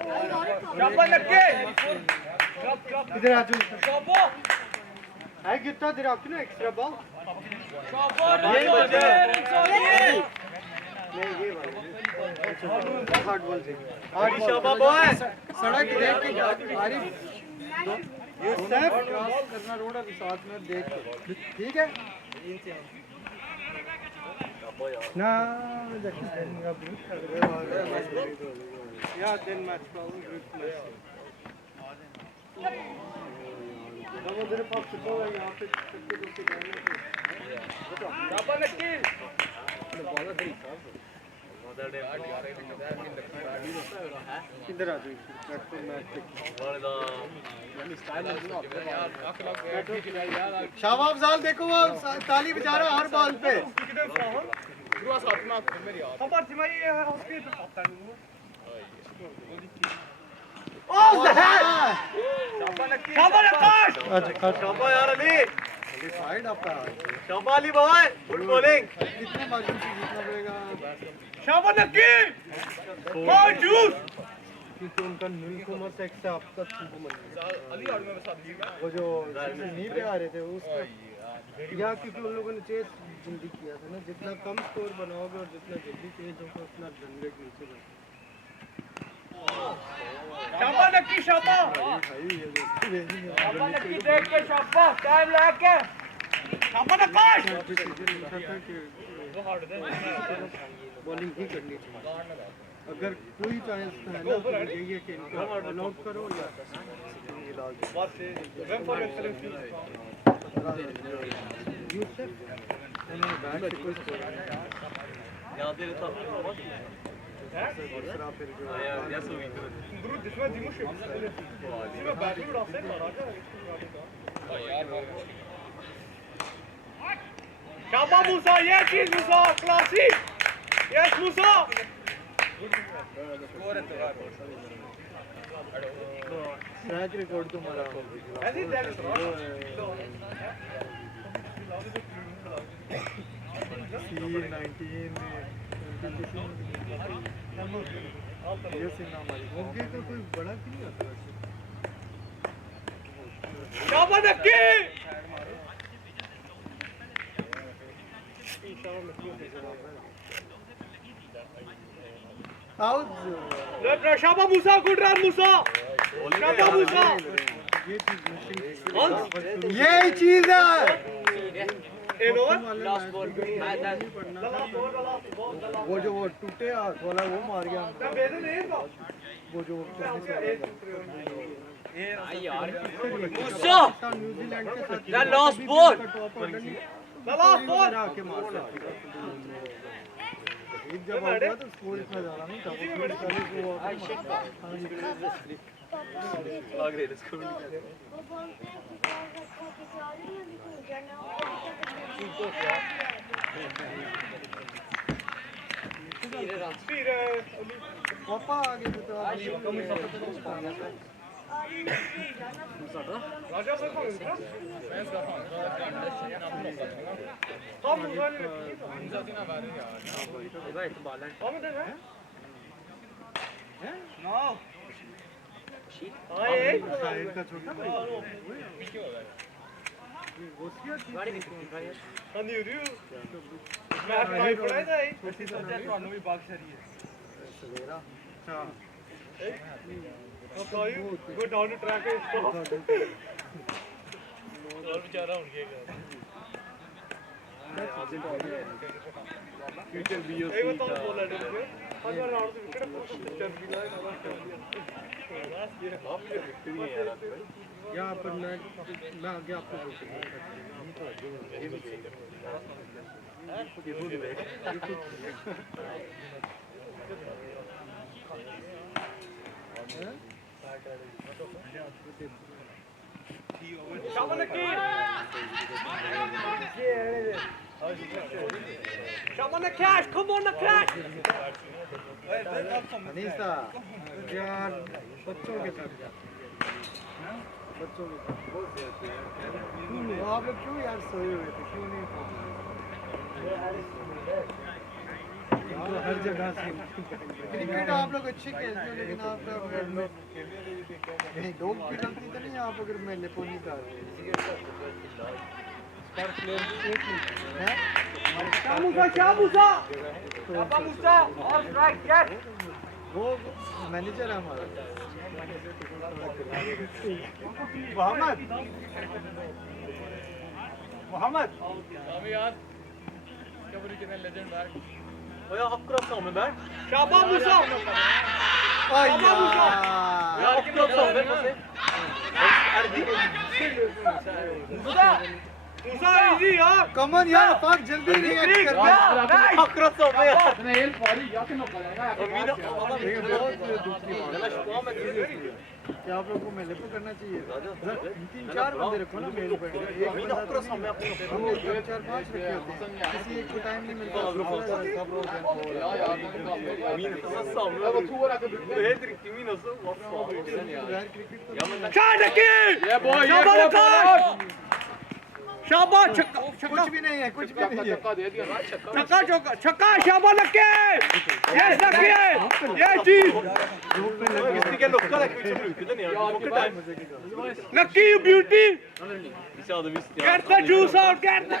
शाबाश लगे इधर आ जाओ शाबाश है कितना देर आपकी ना एक्स्ट्रा बॉल शाबाश ये हार्ड बॉल से शाबाश बॉय सड़क देख के आरिफ ये सब क्रॉस करना रोड अभी साथ में देख के ठीक है ना या दिन मैच प्रॉब्लम ग्रुप में हम उधर पाप चुका है यहां पे सबके दोस्त जाने को शाबाश लगे किधर आ जाओ प्लेटफॉर्म मैच शाबाश अफजाल देखो वो ताली बजा रहा हर बॉल पे खबर थी मैं ये उसके पता नहीं ओ जहर शाबाश आकाश शाबाश यार अली साइड आपका शाबाश अली बॉय गुड बॉलिंग कितने मार्जिन से जीतना पड़ेगा शाबाश लगे बहुत जूस क्योंकि उनका नीलकुमार से एक्स्ट्रा आप तक अली और मेरे साथ वो जो नी पे आ रहे थे उसका या क्योंकि उन लोगों ने चेस जल्दी किया था ना जितना कम स्कोर बनाओगे और जितना जल्दी चेज होगा उतना रन रेट नीचे जाएगा शाबाश लगे शाबाश लगे देख के शाबाश टाइम लगे शाबाश आकाश बॉलिंग ही करनी चाहिए अगर कोई चांस है ना तो ये कि इनको अलाउट करो या यूसुफ उन्हें बैट से कोई स्कोर याद है तो दूसरा फिर जो दुरुद जिसमें दिमुश इसमें बैटिंग उड़ा से राजा शाबाश मूसा ये चीज मूसा क्लासी यस मूसा ट्रैक रिकॉर्ड तुम्हारा ऐसी दैट ये सिन्ना हमारी ओके तो कोई बड़ा क्यों नहीं आता वैसे शाबाश लगे आउट शाबाश मूसा गुड रन मूसा शाबाश मूसा ये चीज है इन ओवर वो जो वो टूटे हाथ वाला वो मार गया वो जो मूसा न्यूजीलैंड के साथ द लास्ट बॉल आके मार एक जब आ गया तो स्कोर इतना ज्यादा नहीं था वो 40 को लग रही है स्कोर पापा आगे तो राजा सर को साइड का छोटा ਤੁਹਾਨੂੰ ਵੀ ਬਾਕਸਰੀ ਹੈ ਸਵੇਰਾ ਅੱਛਾ go down the track and stop और बेचारा उड़ गया फ्यूचर बीओसी एक बात बोल रहा है अगर राउंड से विकेट फ्यूचर भी लाए ये हाफ ये विक्ट्री है यार यहाँ पर मैं आगे आपको Shaman the cash, come on the cash. Anisa यार बच्चों के साथ बच्चों के साथ आप लोग क्यों यार सोए हुए थे क्यों नहीं तो हर जगह से क्रिकेट आप लोग अच्छे खेलते हो लेकिन आपका नहीं लोग की गलती तो नहीं आप अगर मैं लेपो नहीं कर रहे वो मैनेजर है हमारा Mohammed. Abi यार क्या बोली कितने लेजेंड बैक ओए अक्रम सा में बैक शाबाश मुसा शाबाश मुसा यार कितना सा में मुझे अर्दी मुसा मुसा इजी यार कमन यार फाक जल्दी रिएक्ट कर अक्रम सा में यार नहीं हेल्प फॉरी या तो नो करेगा मीना बहुत दुखी क्या आप लोगों को मेले पे करना चाहिए 3-4 बंदे रखो ना मेले पे एक बंदा हमने 4-5 रखे होते हैं किसी एक को टाइम नहीं मिलता शाबाश कुछ भी नहीं है कुछ भी नहीं है छक्का छक्का शाबाश लक्के यस लक्के ये चीज किसी के लोग का किधर नहीं lucky you beauty get the juice out get the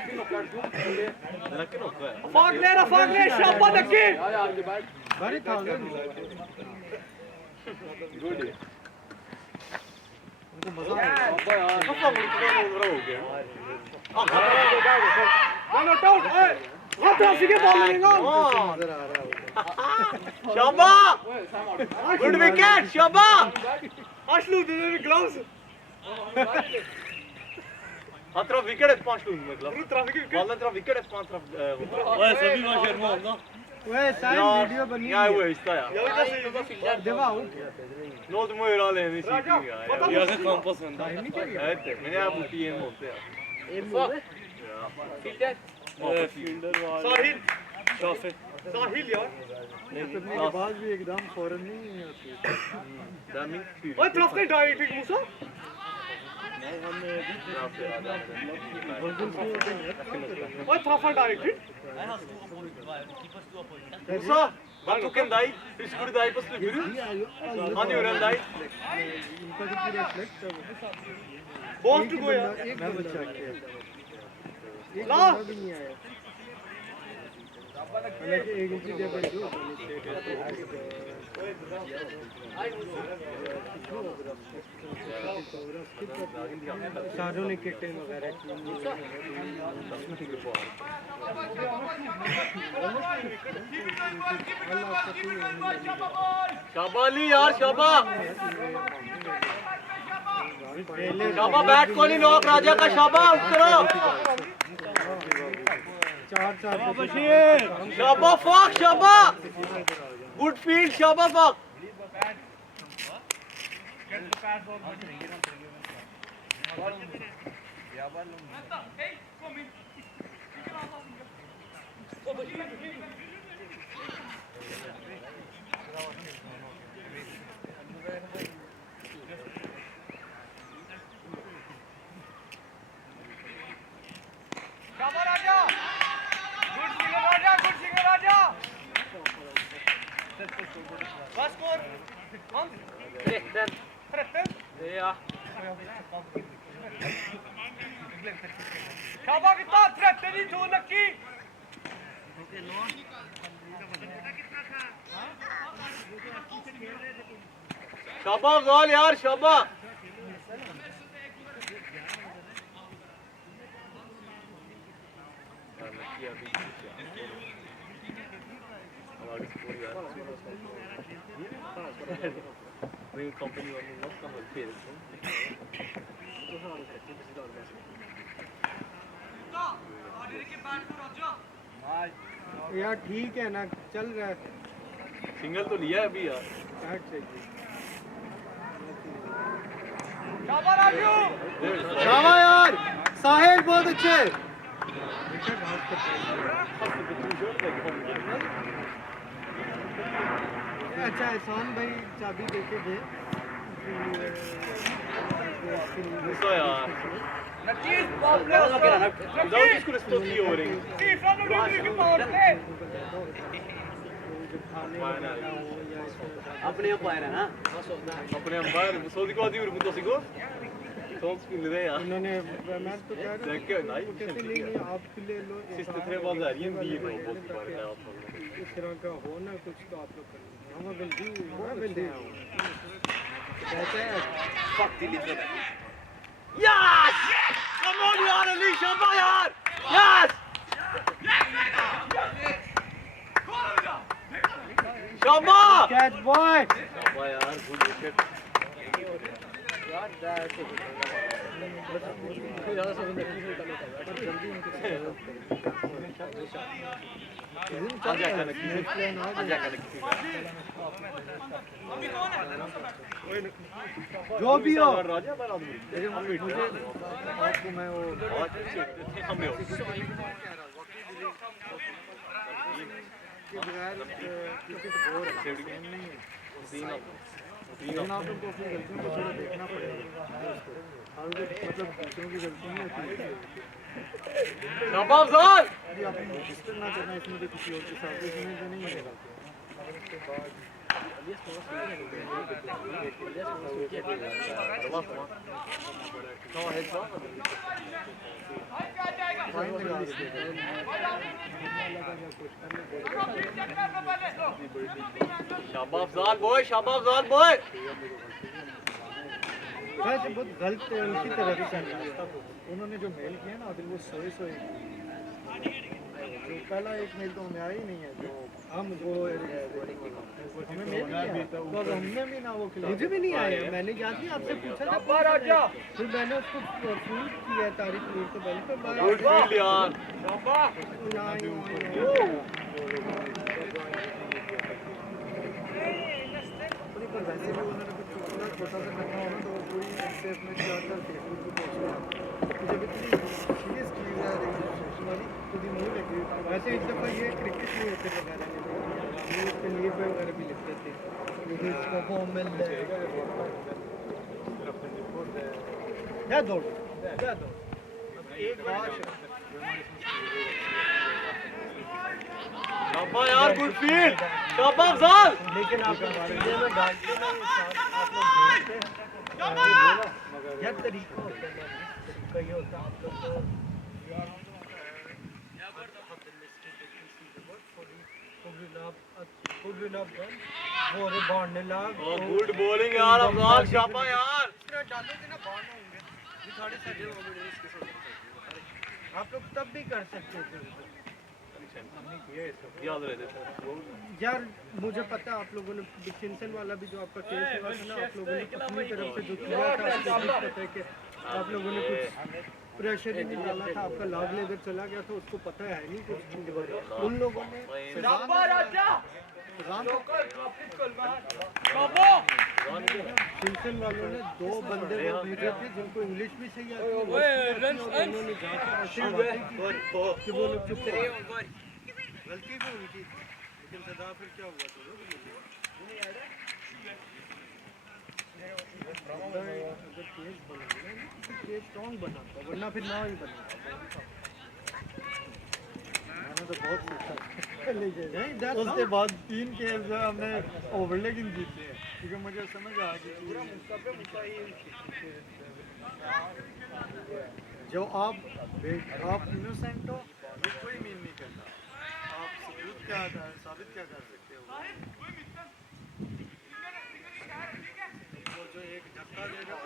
fuck there शाबाश लक्के very thousand गुड उनको मजा आया गुड विकेट शाबाश पांच लूज ग्लव्स तरफ विकेट है पांच लूज मतलब तरफ विकेट है पांच तरफ ओए सभी में शर्मा होगा ओए साइड वीडियो बनी या वो हिस्सा यार देवा आउट नो तुम ये डाले नहीं सीखी यार ये से कम पसंद है मैंने आप टीएम होते हैं फील्डर साहिल शाफे साहिल यार करने के बाद भी एकदम फौरन नहीं होती डमिंग ओए तरफ से डाइट ठीक मुसा ओए तरफ से डाइट मुसा बात तो दाई स्कूटी दाई पर स्लिप बिरु आने उड़न दाई इनका भी रिफ्लेक्ट बॉल टू गो यार एक बच्चा किया ला भी नहीं आया हालांकि एक इंची दे पर जो सारों ने किटें वगैरह की शाबाली यार शाबा शाबा बैट को नहीं नॉक राजा का शाबा उतरो 4-4 शाबा फक शाबा गुड फील्ड शाबा फक शाबा राजा गुड सिंगर राजा बस स्कोर हम 13 या शाबा कितना 13 ही जो लकी शाबा गोल यार शाबा कंपनी वाले लोग का होते हैं यार ठीक है ना चल रहा है सिंगल तो लिया है अभी यार बैट चाहिए शाबाश यार साहिल बहुत अच्छे अच्छा एहसान भाई चाबी देके दे मुसा यार Without this could have still be over. जब खाने में बैठा हो या अपने अंपायर है ना अपने अंपायर सऊदी को आदि उर्दू तो सीखो सॉन्ग्स भी ले रहे हैं उन्होंने मैं तो कह रहा देख के नहीं हूँ कहते नहीं आप ले लो सिस्टम बात आ रही है भी बहुत बार है आप इस तरह का हो ना कुछ तो आप लोग कर हम विल डू कहते हैं fuck the liver yes come on यार अलीशा यार yes शाबा कैच बॉय शाबा यार गुड विकेट यार दैट जो भी हो मुझे आपको मैं वो बगैर क्रिकेट बोर नहीं है लेकिन आप लोग को अपनी गलतियों को थोड़ा देखना पड़ेगा हर मतलब दूसरों की गलती नहीं होती शाबाश जान यदि आप रजिस्टर ना करना इसमें तो किसी और के साथ इसमें तो नहीं मिलेगा शाबाश बॉय वैसे बहुत गलत उनकी तरफ से उन्होंने जो मेल किया ना अभी वो सोए जो पहला एक मेल तो हमें आया ही नहीं है जो हम वो हमें मेल नहीं आया तो हमने भी ना वो खिलाया मुझे भी नहीं आया मैंने याद नहीं आपसे पूछा था फिर मैंने उसको फोन किया तारीख ली तो पहले तो पर वैसे भी उन्होंने कुछ छोटा सा करना हो ना तो पूरी स्टेप में 4 फेसबुक पे पोस्ट किया जब इतनी सीरियस चीज़ है रजिस्ट्रेशन वाली खुद ही नहीं लगी वैसे एक दफ़ा ये क्रिकेट में होते वगैरह ये उसके लीव वगैरह भी लिखते थे इसको फॉर्म मिल जाए दौड़ एक बार शाबाश यार गुड फील्ड शाबाश जान लेकिन आप चीज़ें में डालते नहीं आप लोग देखते हैं यार तरीका होता है तरीका ये होता है आप लोग को गुड बॉलिंग यार अफजाल शाबाश यार डालोगे ना बाउंड होंगे ये थोड़े सजे हो गए इसके साथ आप लोग तब भी कर सकते थे याद रहे यार मुझे पता है आप लोगों ने डिस्टिंक्शन वाला भी जो आपका केस हुआ था ना आप लोगों ने अपनी तरफ से जो किया था पता है कि आप लोगों ने कुछ प्रेशर ही नहीं डाला था आपका लाभ लेकर चला गया था उसको पता है नहीं कुछ उन लोगों ने डिस्टिंक्शन वालों ने 2 बंदे भेजे थे जिनको इंग्लिश भी सही आती है उन्होंने जाकर ऐसी बातें की कि वो लोग चुप रहे गलती भी उनकी लेकिन सदा फिर क्या हुआ तो अगर केस बनाना तो केस स्ट्रॉन्ग बनाता वरना फिर ना ही बनाता मैंने तो बहुत सोचा उसके बाद 3 केस जो हमने ओवर लेकिन जीते हैं क्योंकि मुझे समझ आ गई पूरा मुद्दा ही जो आप इनोसेंट हो ये कोई मीन नहीं करता आप सबूत क्या साबित क्या कर सकते हो वो जो एक धक्का दे रहा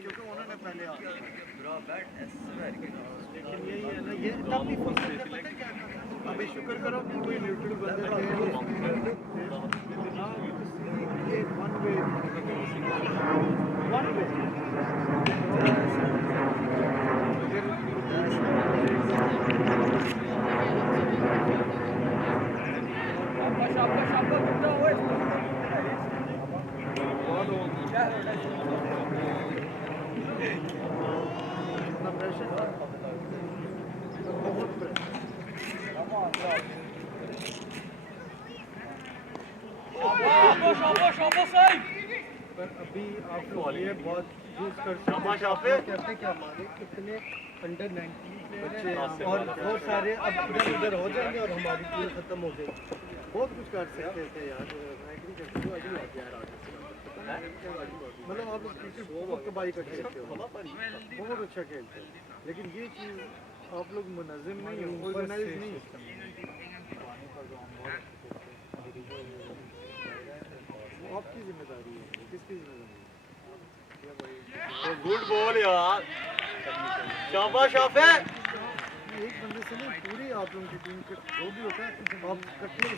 क्योंकि उन्होंने पहले लेकिन यही है ना ये तब भी पता क्या अभी शुक्र करो कि कोई न्यूट्रल बंदे थे वन वे शाबाश शाबाश शाबाश पर अभी आप लोग ये बहुत यूज कर शाबाश हाफिज। कहते कि हमारे कितने अंडर 19 बच्चे और बहुत सारे अब इधर उधर हो जाएंगे और हमारी टीम खत्म हो गई। बहुत कुछ कर सकते थे यार। मतलब आप क्रिकेट बहुत तबाही कर सकते हो, बहुत अच्छा खेलते हो, लेकिन ये चीज़ आप लोग मुनज़्ज़म नहीं हो, ऑर्गेनाइज नहीं हो। आपकी जिम्मेदारी है, किसकी जिम्मेदारी है? गुड बॉल यार, शाबाश हाफिज। एक बंदे से नहीं, पूरी आप लोगों की टीम का जो भी होता है आप कटने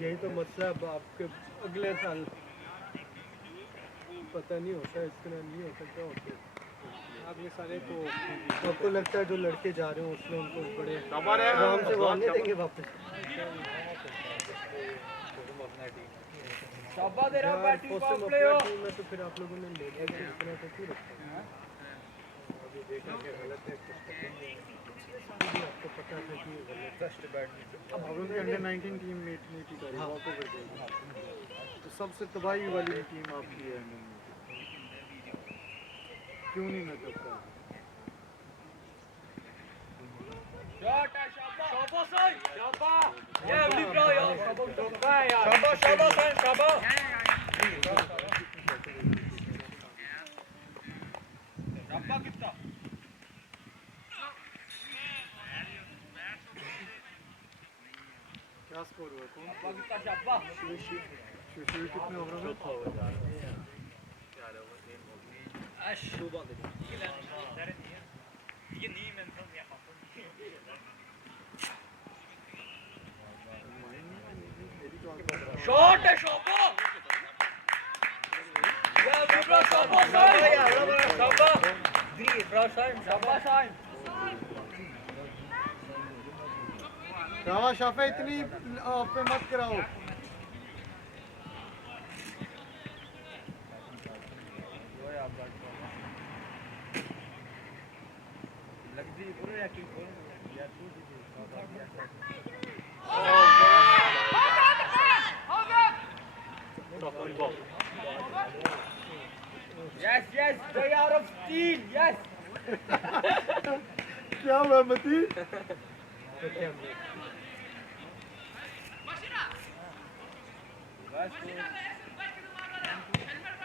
यही तो मसला है। अब आपके अगले साल पता नहीं होता, इस तरह नहीं होता, क्या होता है अगले साल तो आपको लगता है जो लड़के जा रहे हैं उसमें उनको बड़े आराम से वो आने देंगे वापस। शाबाश दे रहा बैटिंग पोस्ट प्ले हो टीम में तो फिर आप लोगों ने ले लिया, इस तरह से क्यों रखा है? अभी देखा कि गलत है, आपको पता था कि ये गलत है। अब हम लोग अंडर 19 टीम में इतनी टिकारी वॉक ओवर जाएगी, तो सबसे तबाही वाली टीम आपकी है। क्यों नहीं मैं करता? शॉट है शाबाश शाबाश ये अगली ब्रो यार शाबाश शाबाश शाबाश शाबाश कितना क्या स्कोर हुआ? कौन शाबाश शिव कितने ओवरों में? शॉट है शाबाश ये ब्रो शाबाश शाबाश दी ब्रो शाबाश शाबाश शाफे, इतनी आप पे मत कराओ। yes they out of steel yes क्या हुआ मती?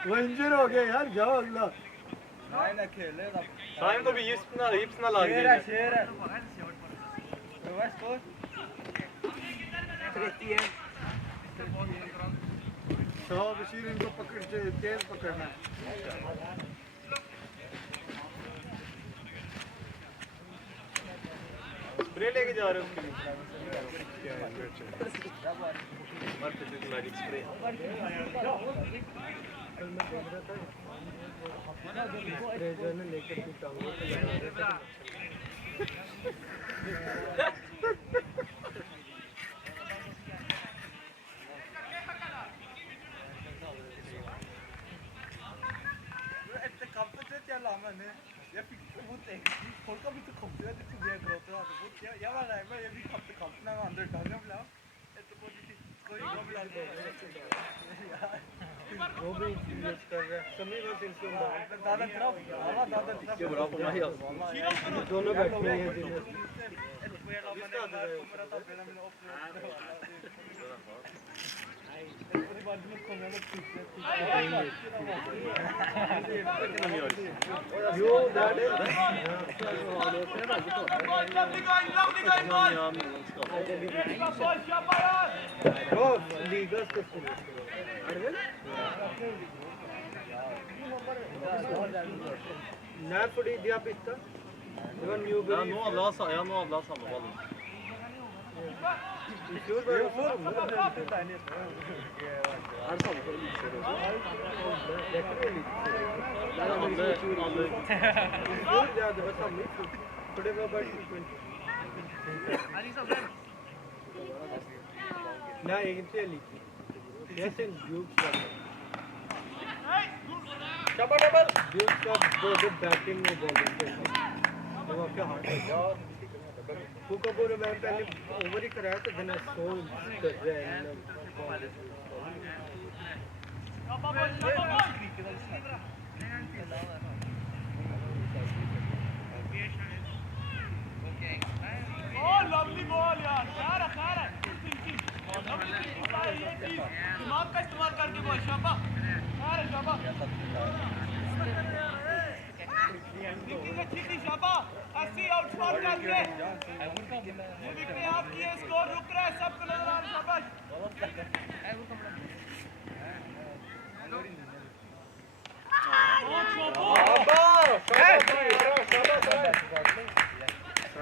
वो इंजर हो गया यार, जाओ अगला। नहीं ना खेले ना टाइम तो भी हिप्स ना लाग शेर है शेर है बस स्कोर शाह बशीर इनको पकड़ तेज पकड़ना है। स्प्रे लेके जा रहे हो उसके लिए मैजिक स्प्रे। कल मैं देख रहा था स्प्रे जो है ना लेकर के टांगों पे लगा रहे थे। Jag fick mot dig. Folk har blivit kompisar till Tobias gråter och jag var där men jag fick kampen när andra dagen jag blev. Efterpå skoj jag blev वो भी यूज कर रहा है, समी बस इनको दादा ट्रफ alla दादा ट्रफ ये बड़ा होना है दोनों बैठे हैं जिन्हें Efterpå jag la mig ner där kommer att spela mina yo that is Bro, ligas के सुनो। När får du idea pista? Det var Newbury. nå alla samma ballen. I fjol var det så. Her samme for elitserien også. Det kan vi litt. Alle I fjol, ja, det var samme i fjor. For det var bare 2020. Nei, egentlig er jeg litt. Jeg ser en jobb. Double double उसका दो batting में bowling के वो आपके हाथ में यार फूका बोले मैं पहले ओवर ही कराया तो देना सोल कर रहे हैं Oh, lovely ball यार, क्या रखा है? दिमाग का इस्तेमाल करके बॉल शाबाश, शाबाश। निकली अच्छी थी शाबाश, ऐसी आउटस्कोर कर दिए। ये विकेट आपकी है, स्कोर रुक रहा है, सबको नजर आ रहा है शाबाश।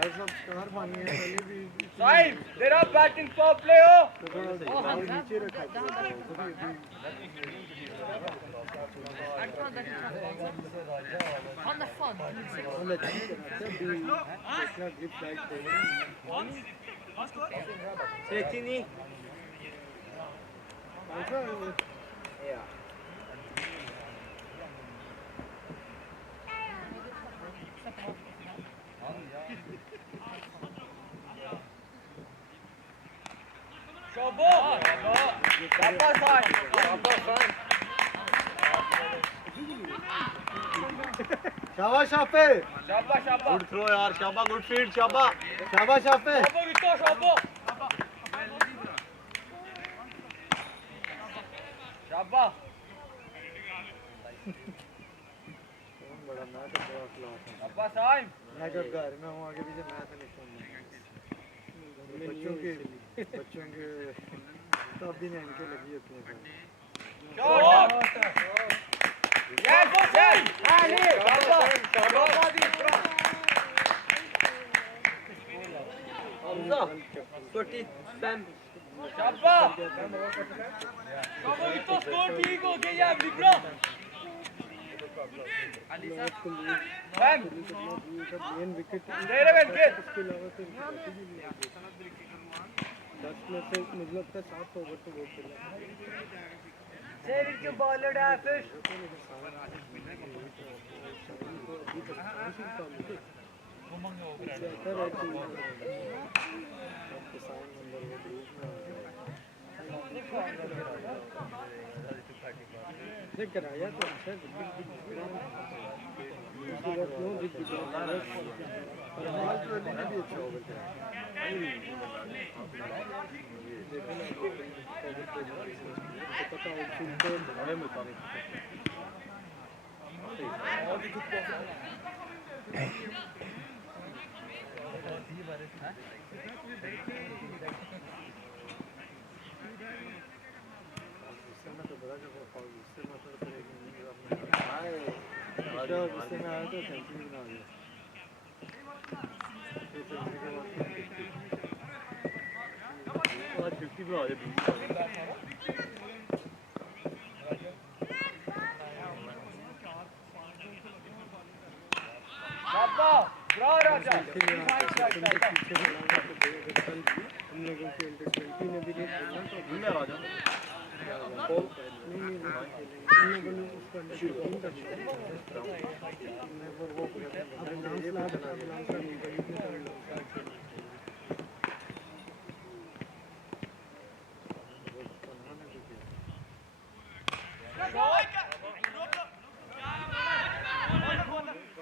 स्टार मानिए पहले भी साइड तेरा बैटिंग पर प्ले हो नीचे रखा On the phone. Setini शाबाश शाफे शाबाश शाबाश गुड थ्रो यार शाबाश गुड फील्ड शाबाश शाबाश शाफे शाबो वितो शाबो शाबाश बड़ा मैच है बड़ा क्लास है शाबाश टाइम मैं जब घर में हूँ आगे पीछे मैच नहीं सुनना बच्चों के तो अब भी नहीं इनके लगी होती है शॉट यस यस आली शाबाश शाबाश हमजा 40 सैम शाबाश शाबो वितो स्कोर ठीक हो गया यार विक्रो अली साहब मैम मेन विकेट तेरे विकेट इसके अलावा तो 10 में से मुझे लगता है 7 ओवर तो वो खेला शेर के बॉलर है फिर देख कराया तो अच्छा क्यों जीत गया और हाल तो भी अच्छा ओवर पता आउटफील्ड तो है मुताबिक तो बड़ा जब इससे मतलब गुस्से में आया तो सेंचुरी बना दिया आज 50 पे आ गया शाबाश ब्रावो राजा हम लोगों के अंडर 20 में भी नहीं खेलना तो मैं राजा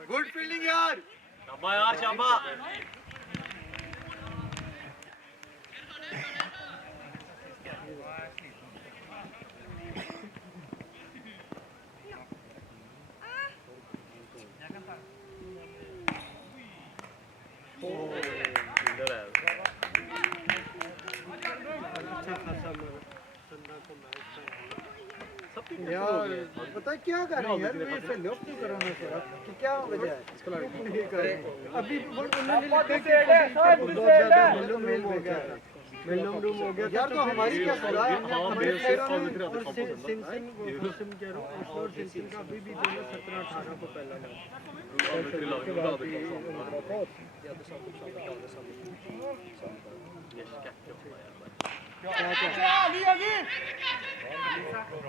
गुड फील्डिंग यार शाबाश यार शाबाश यार पता है क्या कर रहे हैं यार ये से लॉक क्यों करो ना सर कि क्या वजह है नहीं कर रहे अभी उन्होंने लिखा कि बहुत ज्यादा मेलूम हो गया था मेलूम रूम हो गया यार तो हमारी क्या सुना है हमारे प्लेयरों ने और सिंसिन वो सिम कह रहा हूं और सिंसिन का अभी भी दोनों 17-18 को पहला मैच के बाद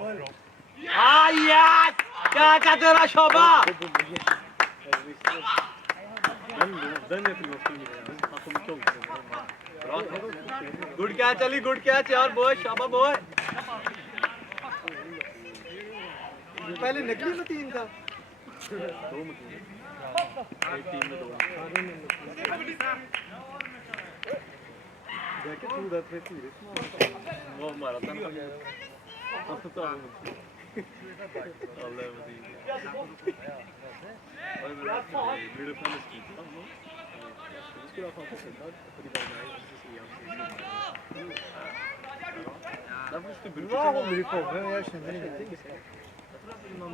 क्या Yes! क्या कहते रहा Shobha? Good catch Ali, good catch यार बॉय, शाबा बॉय। पहले नकली में 3 था। एक टीम में 2। जैकेट पूरा फ्रेश वो हमारा था ना। अब तो अल्लाह मदीन। और वीडियो कॉल की था वो। उसके बाद फोकस था परिवार में तब उसके बिल्कुल वो मेरी फोन है यार शंदनी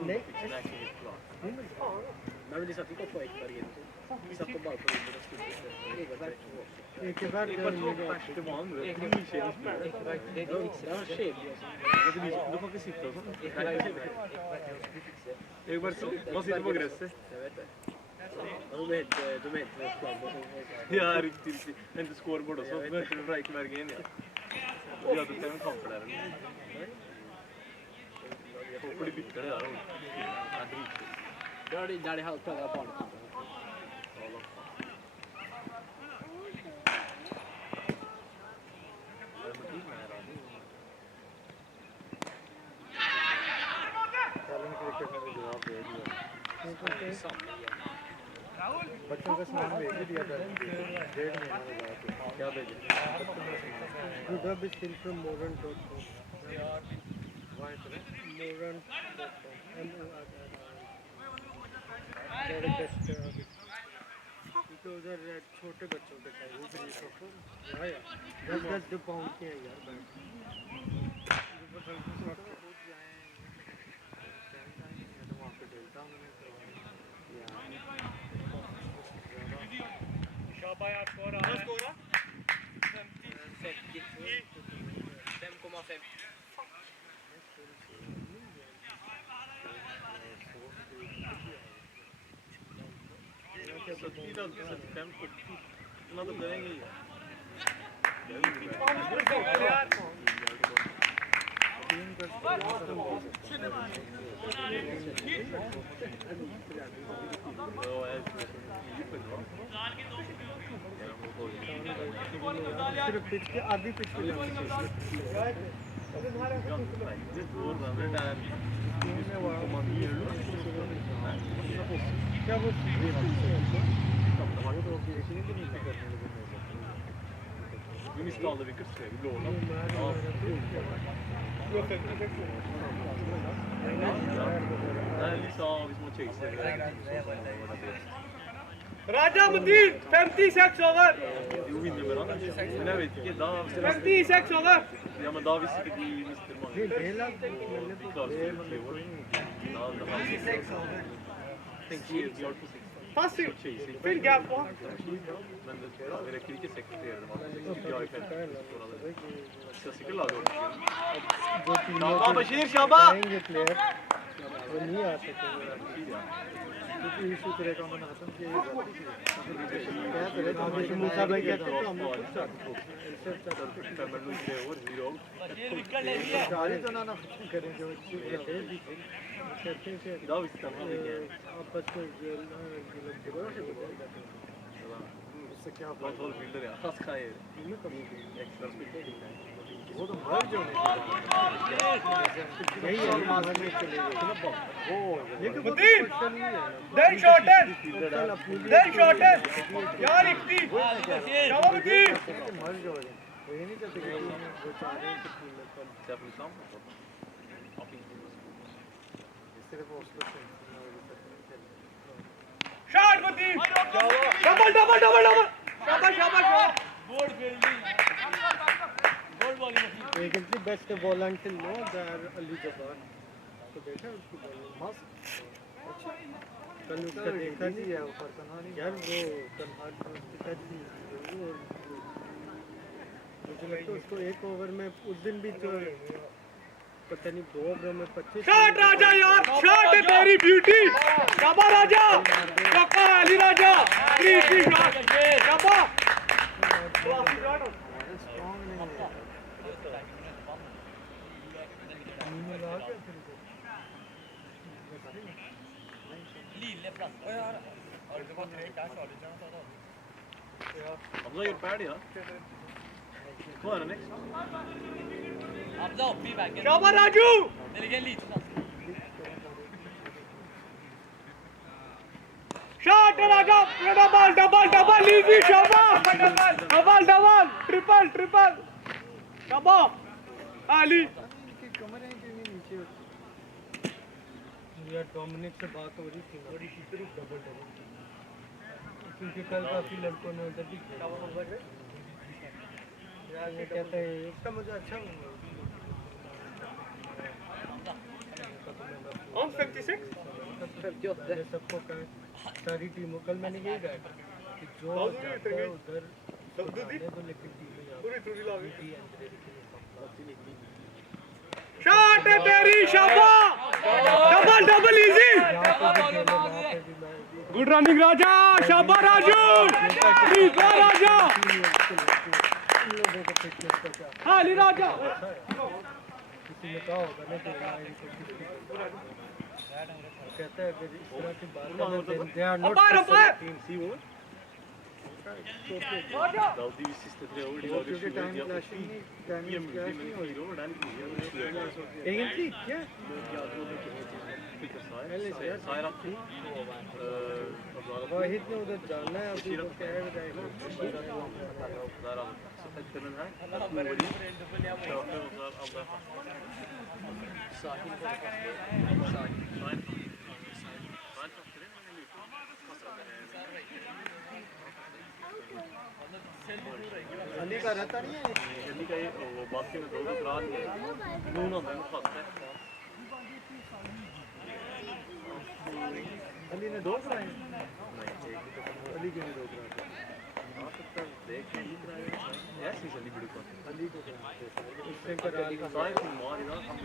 नहीं मैं भी साथी को एक बार ये सबको बात करूं एक बार एक बार तो मान एक भी शेयर शेयर जब भी दो के सीखता हूं एक बार तो बस ये प्रोग्रेस है यार riktigt inte scoreboard och så men det var inte verkligen ja jag tror det kommer där jag får bli bitter där दाढ़ी हाथ लगा पानी चैलेंज क्रिकेट में भी जवाब दे दिया बच्चों का सामान भेज ही दिया था 1.5 महीना हो गया क्या भेजे Good up is still from Moran.com. तो उधर छोटे बच्चों के चाहिए 10-10 पाउंड के हैं यार बैट वहाँ पे खेलता हूँ Shaba यार स्कोर आ रहा है 5,5 ना तो करेंगे सिर्फ पिच के आधी पिच पे क्या वो Vi miste alle vi kunne se i blå. Nej, liksom hvis man chaser. Raja Mudin 56 over Jo, vinner med han. Men jeg vet ikke, da... 56 over Ja, men da hvis ikke de mister mange. De klarer seg til 3 år. Da har de 6 over. Tenk de har på 6. Passiv Fin gap på Men det rekker ikke 6 flere. De har jo 5. Skal sikkert lage ordentlig. Shaba, Bashir, Shaba! Player वो नहीं आ सकेंगे क्योंकि issue तेरे का मैंने खत्म किया क्या तेरे तो हमें मूसा भाई कहते तो हम लोग सारे तो ना खत्म करें जो Da visste han ikke. आपस में उससे क्या Man 12 bilder, ja. Hva skal jeg gjøre? Ekstra spill. वो तो मर जाने यही है मार्केट में चले गए लेकिन वो Mudin Then shorten Then shorten यार इक्ती Shaba Mudin मर जाओगे वो ये नहीं कहते कि वो चाह रहे हैं कि टीम में कम Ser på liksom. सिर्फ उसको Shot Mudin Double double double double Shaba Shaba board fielding board bowling Vacancy best ball until no there Ali Jabbar तो देखा उसकी बॉलिंग मस्त अच्छा कल उसका देखा ही है ऊपर कन्हारी यार वो कन्हारी उसकी टच थी मुझे लगता है उसको एक ओवर में उस दिन भी तो पता नहीं 2 ओवर में 25 Shot Raja यार Shot है तेरी beauty Shaba Raja Shaka Ali Raja 3 shot Shaba Abla your pad ya. Come on next. Abla uppi back. Shaba Raju! Then again lead. Shot Raja! Double, easy Shaba! Double, triple! Shaba! Ali! इनकी कमरें क्यों नहीं नीचे होती? यार Dominic से बात हो रही थी ना, डबल क्योंकि कल काफी लड़कों ने उधर भी खेला। यार ये कहते हैं इसका मुझे अच्छा On 56? ये सबको कहा सारी टीमों कल मैंने यही कहा कि जो जाता है उधर खेलने को, लेकिन टीम में Shot तेरी Shaba! Double easy! Good running Raja! Shaba Raju! Please go Raja! Ali Raja! किसी ने कहा होगा ना कि कहता है अगर इस तरह की बात they are not team see वो Daudi sisted tre år. क्योंकि टाइम क्लैशिंग टाइम क्लैश नहीं हो रही egentlig ikke वाहिद ने उधर जाना है अभी वो कह रहा अली का रहता नहीं है जल्दी का ये वो बाकी में दो करा दिए नून होता है फर्स्ट है अली ने दो कराए अली के ने दो कराए हां सकता देख नहीं कराया ऐसी जल्दी वीडियो को अली को उससे करा लिया साइड में मार इधर हम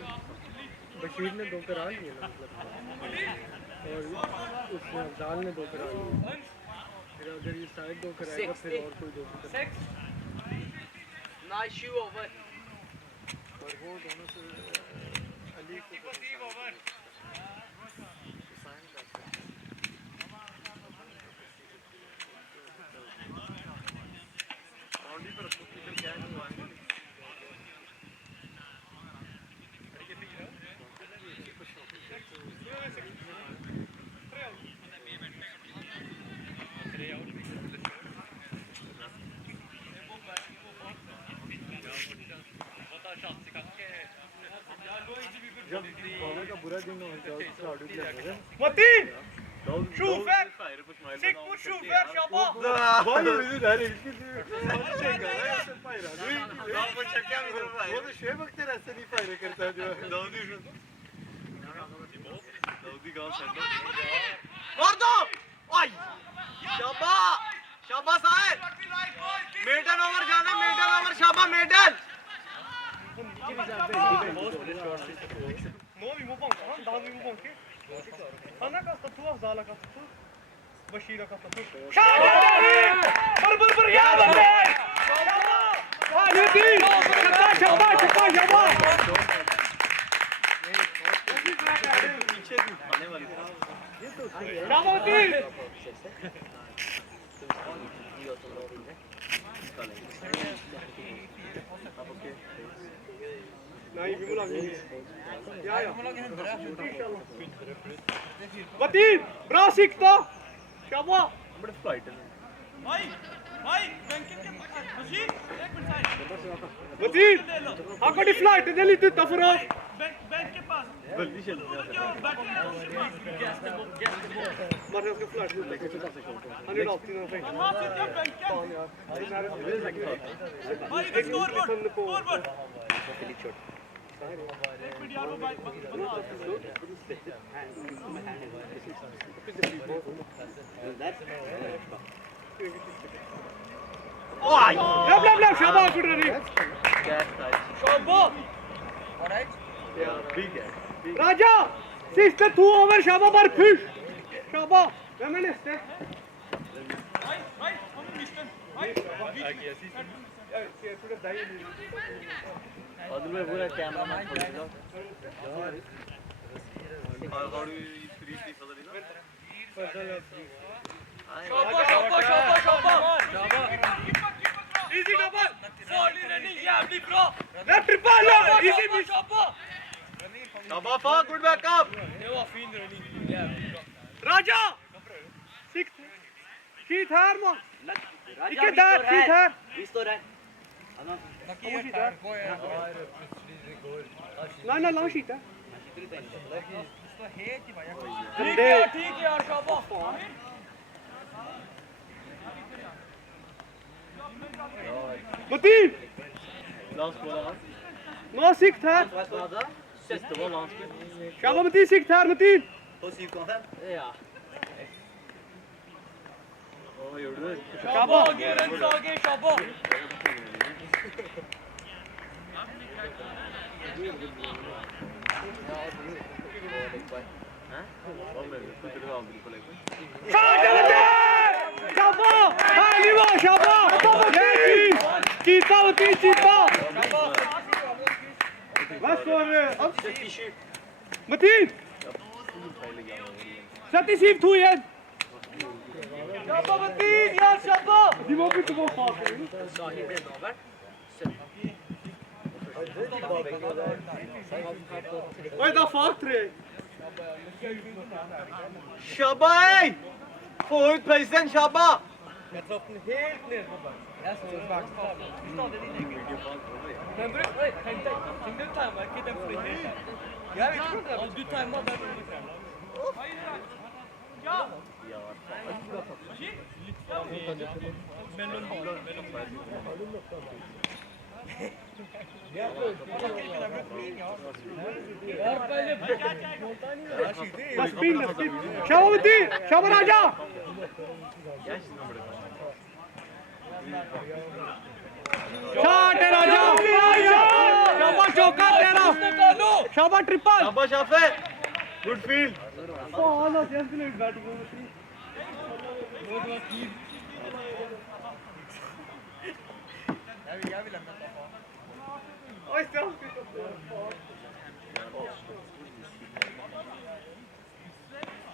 बशीर ने दो करा लिए ना मतलब और उसने अब्दाल ने दो करा लिए फिर अगर ये साइड दो कराएगा फिर और कोई दो कराएगा Nice shoe over. और वो दोनों से अली को बाउंड्री पर उसको क्या है वो आएगा जब बॉलर का बुरा दिन हो जाए तो आउट ले लेगा Matin! Shoe fair. 6 foot shoe fair Shaba! Ball visit है इसकी वो तो शेब अख्तर ऐसे नहीं फायर करता जो Daudi का सेंटर मार दो! ओए! Shaba! Shaba साहब! मेडन ओवर जाना maiden over Shaba maiden! Novi mu banka, han daha mu banki. Ana kasta tu Afzal'a kasta tu. Bashir'a kasta tu. Bır ya bende. Shaba! Ali değil. Shaba. आने वाली है Shaba değil. Nein, wir wollen Ja. Matin, bra sikta. Shaba. बड़े flight है Matin, hakka di flight de lite utanför oss. जल्दी चल Martin ska flight ut. Han är alltid någon fäng. Lämna, Shaba, good running. Shaba. Alright. Yeah, big है Raja, sista 2 over Shaba var push. Shaba, vem är nästa? अदल में पूरा camera man खोल दो और गाड़ी फ्री फजल ना Easy double. Forward running, yeah, big bro. Left triple. Easy miss. Shaba Fa, good backup. They were fiend running. Yeah, big bro. Raja. Sixth. Sheet Harmon. Ikke der, sheet her. Lucky at third boy. ना long sheet है. इसको है कि भैया कोई ठीक है यार शाबाश. Mateen. Last ball. No sixth है. Siste var last ball. Shaba Mateen sixth her Mateen. Oh, gjorde du? Shabo, आगे रन से आगे Shabo. Shaba. Aliva Shaba. Cheeta Mateen cheeta. Bas for Mateen. Sati Siv thu yan. Shaba Mateen yaar Shaba. Dimo pe tumo fault hai. Oy da fault re. Shaba, hey! Forward placen Shaba. Single time, I get them free. Yeah, all the time, not that Spin. Shaba Mateen. Shaba Raja. Shot है राजा. Shaba चौका तेरा. Shaba triple. Shaba Shafe. Good field. Oh, no, just gonna batting.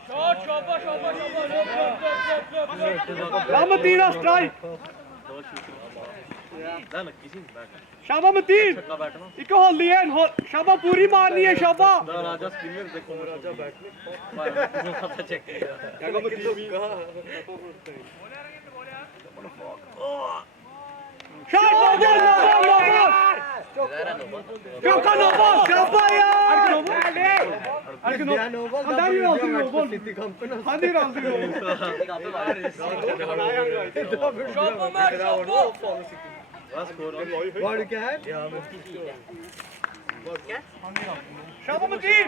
Shot, Shaba. Mateen strike. ना किसी ने bat Shaba Mateen. छक्का बैठना एक whole लिया है. Shaba पूरी मारनी है Shaba. ना राजा स्पिनर देखो राजा बैट में पता चेक किया Shot no ball. Chauka no ball. Shaba yaar. No ball. Handi round Shaba, man, Shaba. Last score What क्या है? Shaba Mateen.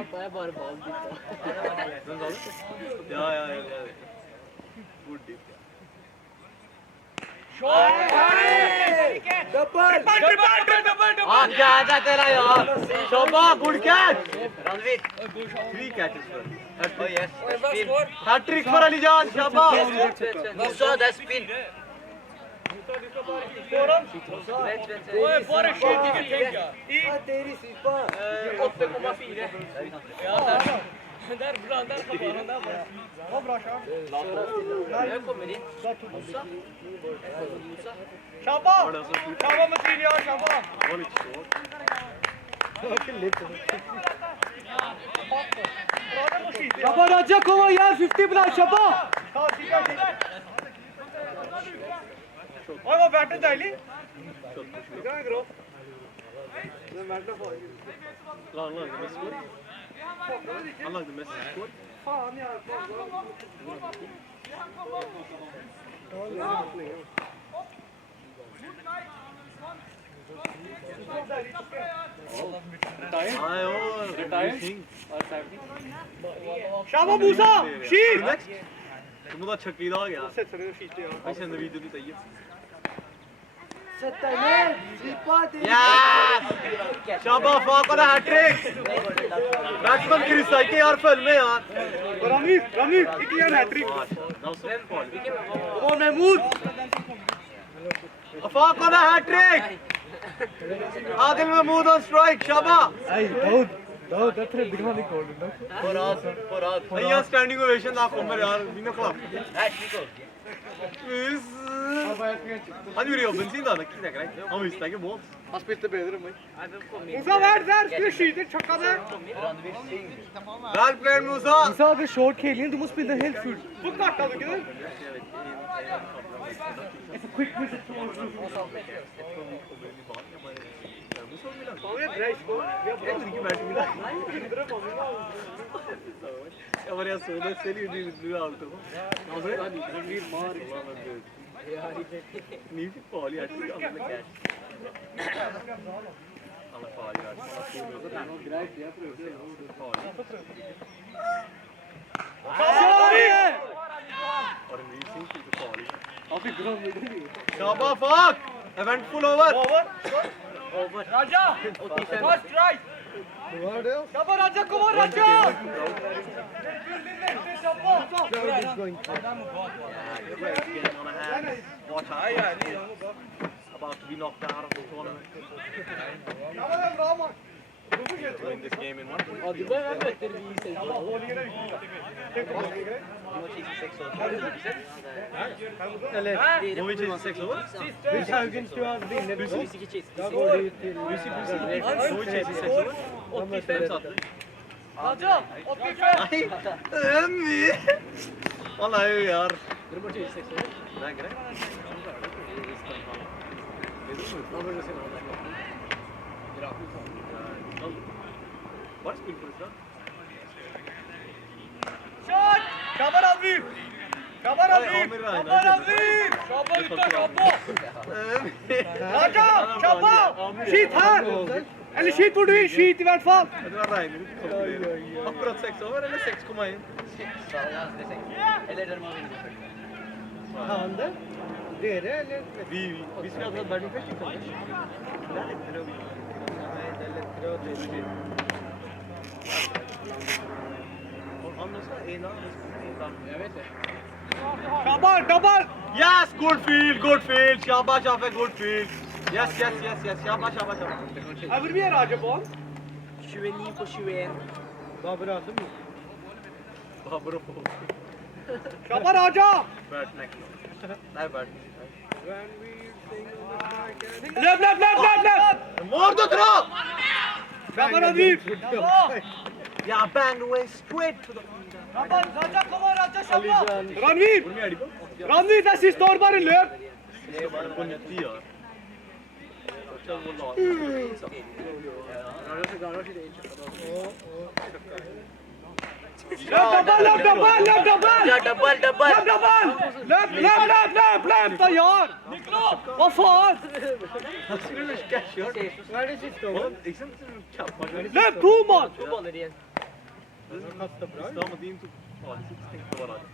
या गुड डीप Double. हाँ क्या था तेरा यार Shobha good catch Ranveer 3 catches for oh yes hat trick for Alijan Shobha Musa, that's spin. Oi, bora shit, que tem cara. तेरी cepa. 8,4. Ja, där bra, där kommer han där bara. Oh, bra shot. Jag kommer in. Shaba. Shaba Mateen yaar Shaba. one each score Shaba Raja cover yaar 50 bna Shaba. Oy वो batter डाली क्या करो मैं batter for unlock the best score unlock the best score हां यार आए हो retire Shaba Musa Sheet तुम तो छक्की लगा गया से सर शीट यार ऐसे नवी वीडियो नहीं चाहिए सत्ताईस सीपा तेरी. Yes! Shaba Fa को ना hat trick बैट्समैन क्रिस साइके यार फिल्म में यार रमीज एक यार hat trick now so ball come on Mahmood Fa को ना hat trick Adil Mahmood on strike Shaba आई बहुत અહીંયા standing ovation ना kommer यार mina klapp. Is Han gjorde jobben sin da, det er ikke greit. Han visste ikke mål. Han spilte bedre enn meg. Musa, vær der! Skal du skyte et chakka der? Vel played, Musa! Musa, det er short खेलनी है, du må spille helt fullt. Hvor karta du ikke det? Jeg bare så det selv i du alt det. Det blir mar. Ni fikk farlig her til alle cash. Alle farlig her. Det er noe greit, jeg prøvde det. Farlig. Har en ny sink, ikke farlig. Shabba, fuck! Eventful over! Over. Raja! 85. First right! Shabba, Raja, come on, Raja! Watch out. About to be knocked out of the tournament. Win this game in one. Du bør være møter vi i stedet. Må vi chase 6 over? Hvis Haugen skulle ha vunnet nå, Hvis ikke chase. da går de til Må vi chase 6 over? 85 satte vi. Raja, 85! Nei, det er mye! Han er jo her. Dere må chase 6 år. Det er greit. Bare spill på det da. Shot! Shabba, Ranveer! Shabba, Ranveer! Shabba, Ranveer! Shabba, gutta, Shabba! Raja, Shabba! Skyt her! Eller skyt hvor du vil, skyt i hvert fall! Det var regner ut. Akkurat 6 over, eller 6,1? Eller dere må vinne selvfølgelig. Har han det? Dere, eller? Hvis vi hadde hatt verden først, ikke sant? Det er lettere å vinne. Nei, det er lettere å dele. Og han også er en av Jeg vet det. Shabba, double! Yes, good field. Shabba, Shabba, good field. Yes. Shabba. Hvor mye er Raja på han? 29 på 21. Babar Azam. Babar og Shabba, Raja! Bert neck. Nei, Bert. Løp! More to throw! Shabba, Ranveer! Yeah, bang away straight to the... Raja, come on, Raja, Shabba! Ranveer! Hvor mye er de på? Ranveer, det er siste år, bare løp! Det er bare på 90 år. Løp double! Ja, double! Løp, da, Jar! Hva faen? Skulle du cash gjøre? Hva er det siste over? Ikke sant? Kjappa. Løp, to mann! 2 baller igjen. Kastet bra. Stamadin tok farlig sitt. Tenkte bare det.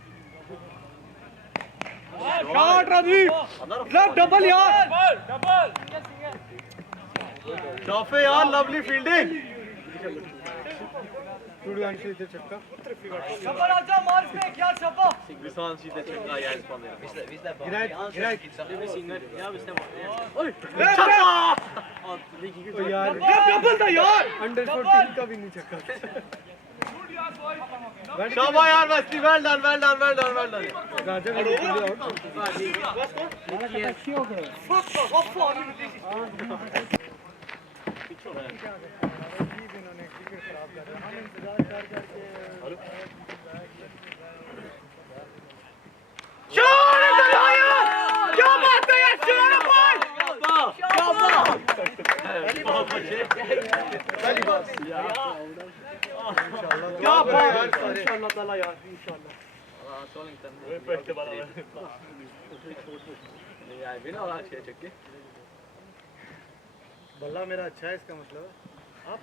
Klart, Ranveer! Løp double, Jar! Shafe, ja, lovely fielding! Tror du han skyter chakka? Shabba, Raja, mar spek, Jar, Shabba! Hvis han skyter chakka, jeg spanderer. Greit. Det blir singel. Ja, hvis det var. Chakka! Og Jar. Løp double, da, Jar! Under 14 का भी नहीं चक्का. Shabba, yaar, Wesley, well done. राजा ने निकल out. Fuck, hva faen? इन्होंने cricket खराब कर रहा है. हम इंतजार करके क्या बात है यार, शोर अपन! क्या बात है इंशाल्लाह ताला यार, इंशाल्लाह. बल्ला मेरा अच्छा है इसका मतलब. आप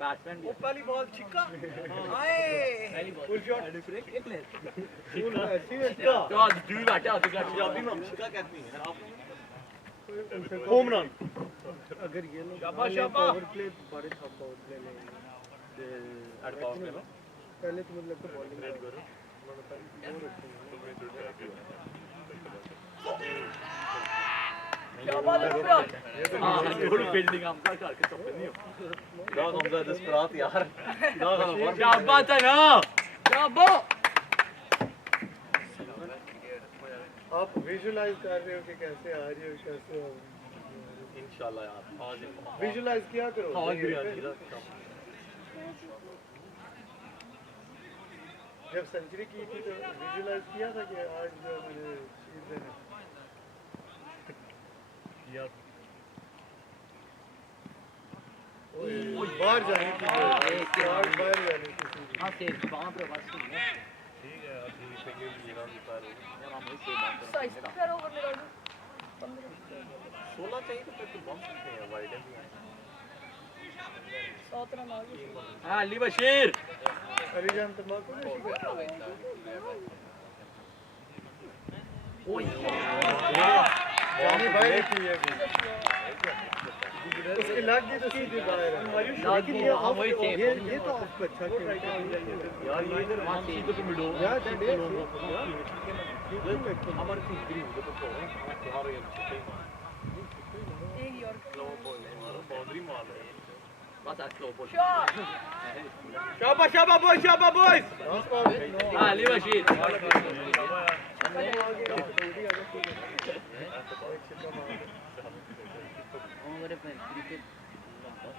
बैट्समैन वो पहली बॉल छिक्का. पहली बॉल फुल शॉट. एक ले फुल ऐसी है इसका. तो आज दूर बैठे आते क्लास पंजाबी में हम शिका कहते हैं आप होम रन. अगर ये लोग शाबाश. पावर प्ले बड़े टॉप पावर प्ले लेंगे. एट पावर में पहले तो मतलब तो बॉलिंग करो. Şaban Özbürak. थोड़ी फील्डिंग हम का करके चप्पे नहीं हो ना हम ज़्यादा स्प्रात यार ना हम Şaban sen ha. Şaban. आप विजुलाइज कर रहे हो कि कैसे आ रही हो कैसे इंशाल्लाह यार आज विजुलाइज किया करो आज बिरयानी जब सेंचुरी की थी तो विजुलाइज किया था कि आज जो मुझे शीट देना यार बाहर जाने की बाहर जाने की Ha şey bana bir baksın ya. ठीक है यार ठीक है ये ईरान की पार Sayıs per over मेरा 16 चाहिए तो फिर तो बम सकते हैं वाइडन भी आए 7 run आगे. हाँ अली बशीर अलीजान तंबाकू नशी करता जानी भाई की है उसकी लाग दी तो सीधी बाहर है लेकिन ये ऑफ ये तो ऑफ अच्छा खेलता है यार ये इधर वहां से तो मिडो यार टुडे हमारे टीम ग्रीन को तो तुम्हारे ये İyi gidiyor. बाउंड्री मार रहे हैं बस आज slow ball Shot. Şaba boys, şaba boys. हाँ अली बशीर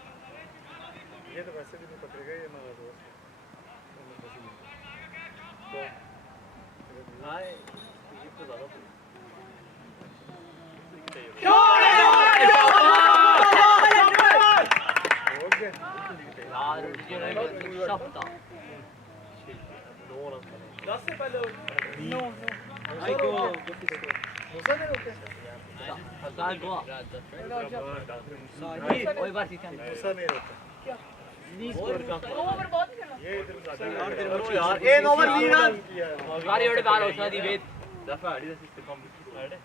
ये तो वैसे भी नहीं पकड़ेगा ये हमारा दोस्त हाय ये तो ज़्यादा okay Yaar şapta. Nasıl böyle? No. मुसा नहीं होते Sal go. Oy var sen. मुसा नहीं होता Over बहुत खेला. ये इधर करो यार एक ओवर लीड किया है Var एवढे बार होता दी वेट. दफा आड़ी दस इससे कम साइड है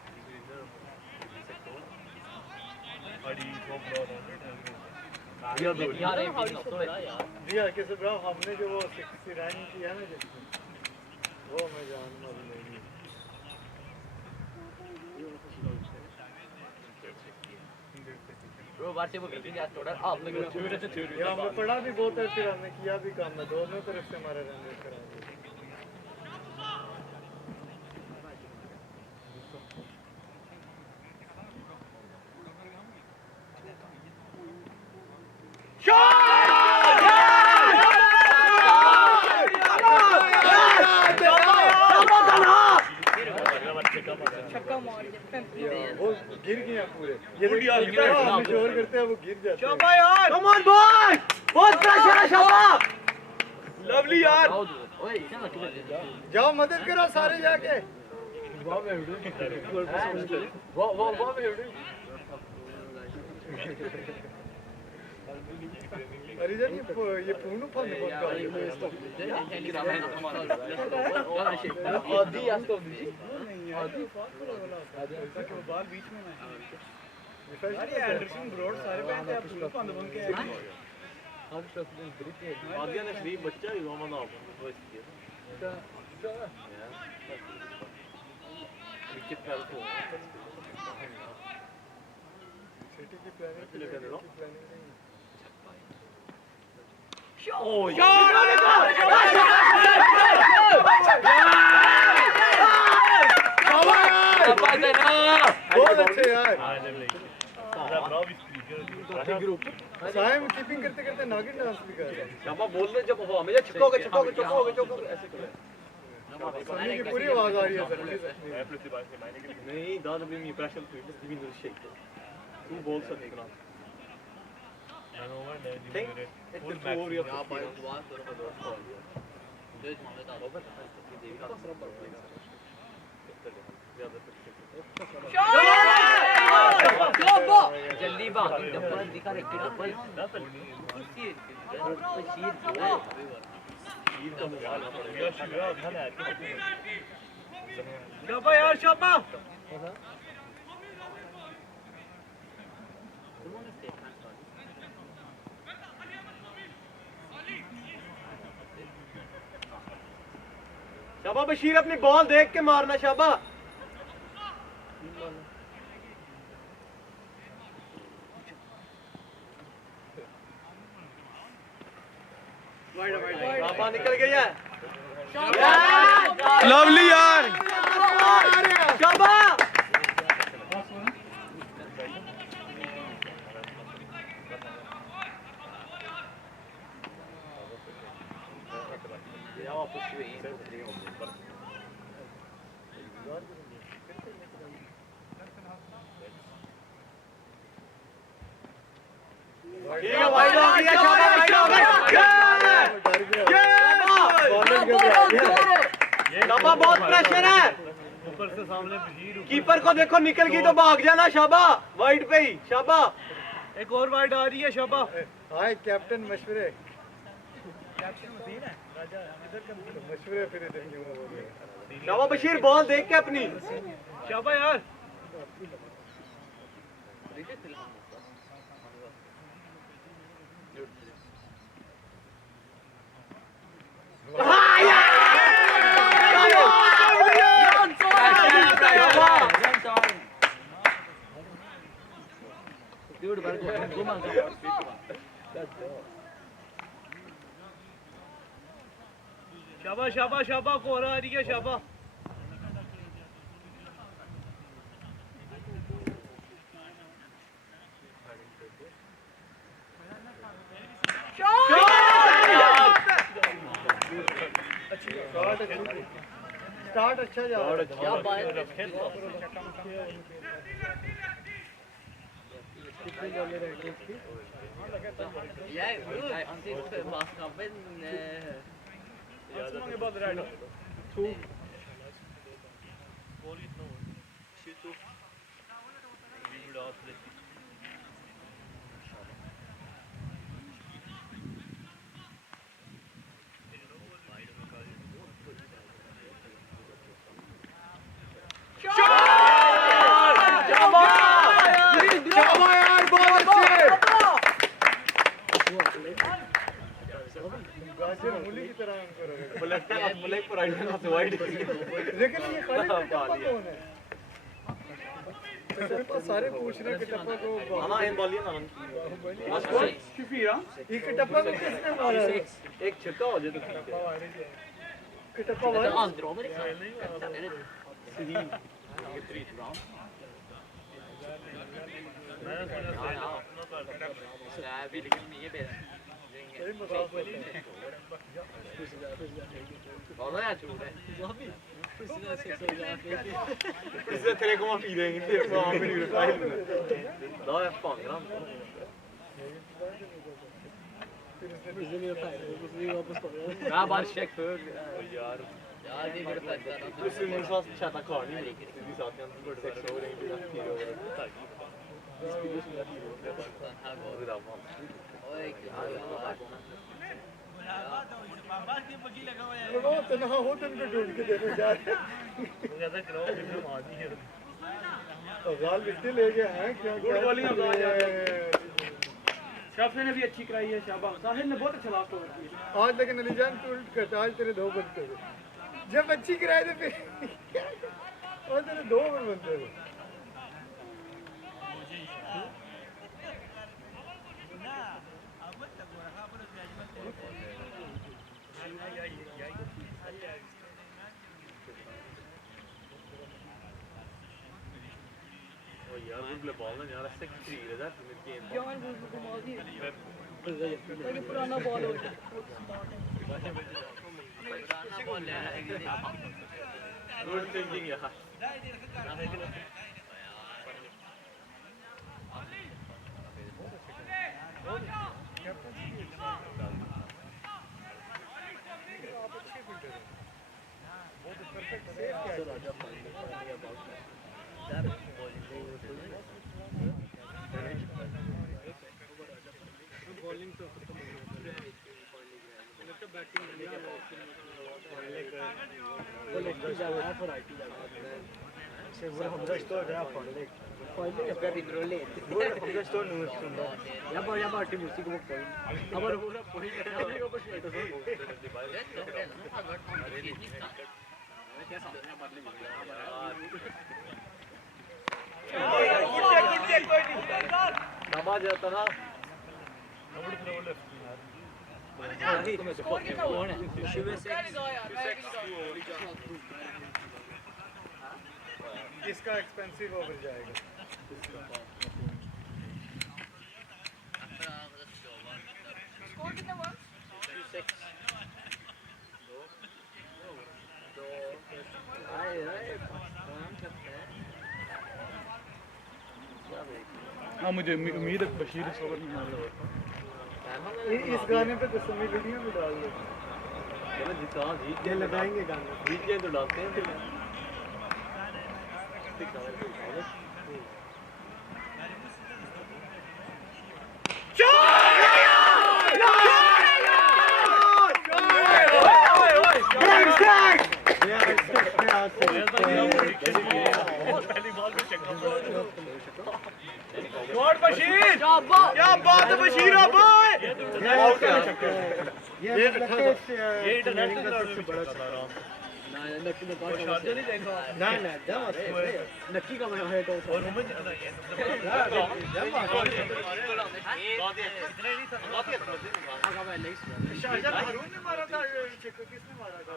आड़ी को ब्लॉक Yaar एक दिन थोड़े. जी हाँ किसी ब्रा हमने जो वो 69 किया ना जिसमें वो मैं जानना भी नहीं Bro var से वो बिल्कुल यार थोड़ा आप लोग ये हमने पढ़ा भी बहुत है फिर हमने किया भी काम है दोनों तरफ से हमारा रन रेट करा दिया छक्का मार के. वो गिर गया पूरे ये देखिए हम शोर करते हैं वो गिर जाते हैं Şaba yaar. Come on boy बहुत प्रेशर है शाबाश Lovely yaar. Oy sen akıllı. जाओ मदद करो सारे जाके वाह में अरिजन ये पूनू फन बहुत का आदि आज तो बाल बीच में ना. अरे एंडरसन ब्रॉड सारे पहनते हैं पूरा बंद बन के. आदि ने श्री बच्चा ही वो मना तो इसलिए विकेट फेल तो सिटी की प्लानिंग Oh, बहुत अच्छे यार साइम कीपिंग करते करते नागिन डांस भी कर रहे हैं शाबा बोल रहे जब हवा में छक्कोगे ऐसे करो सनी की पूरी आवाज आ रही है सर नहीं दादा भी मी प्रेशर तो इस दिन दृश्य तू बोल सकते ना Think it's the glory of the field. जल्दी बात डबल दिखा रे डबल Şaba yaar şaba. शाबा बशीर अपनी बॉल देख के मारना शाबा शाबा निकल गई है लवली यार शाबा ठीक है भाई लोग ये शाबा भाई लोग शाबा बहुत प्रेशर है ऊपर से सामने भीड़ कीपर को देखो निकल गई तो भाग जाना शाबा वाइड पे ही शाबा एक और वाइड आ रही है शाबा हाय कैप्टन मशवरे मशवरे फिर देंगे शाबा बशीर बॉल देख के अपनी शाबा यार शाबा शाबा शाबा कोहरा आ रही है शाबा स्टार्ट अच्छा जा रहा मूली की तरह लेकिन ये खाली टप्पा कौन है तो सारे पूछ रहे कि टप्पा को एक टप्पा को किसने मारा एक छिक्का हो जाए तो कि टप्पा मारा Questa telecomanda in te fa venire fai. No, è fanno. Ja, bara check för. Ja, det är väl fett. Precis nu så chatta kvar ni. Vi sa att jag borde 6 år inte blir 4 år. Tack. Vi spelar så där 4 år. Här var det där man. Oj, वो तनहा हो तो उनको ढूंढ के देने जा रहे गाल मिट्टी ले गए हैं क्या शाफे ने भी अच्छी कराई है शाबा साहिल ने बहुत अच्छा लास्ट ओवर किया आज लेकिन अलीजान तू उल्ट करता आज तेरे 2 बनते थे जब अच्छी कराए थे फिर और तेरे 2 ओवर बनते थे यार वो ब्ले बॉल ना यार ऐसे क्रीड है दैट मिड गेम यार वो कमाल दी है पुराना बॉल हो गया पुराना बॉल है गुड थिंकिंग यार बॉलिंग तो बैटिंग नमाज जाता ना स्कोर कितना हुआ? इसका एक्सपेंसिव ओवर जाएगा। स्कोर कितना हुआ? हाँ मुझे उम्मीद है बशीर इस ओवर में मारेगा। इस गाने पे तो समी वीडियो भी डाल दो। चलो जितना जीत ये लगाएंगे गाने। जीत जाए तो डालते हैं फिर। शॉट बशीर, क्या बात है बशीर भाई। ये इंटरनेशनल सबसे बड़ा ना नक्की का मैं है तो शाहजहां हारून ने मारा था, किसने मारा था?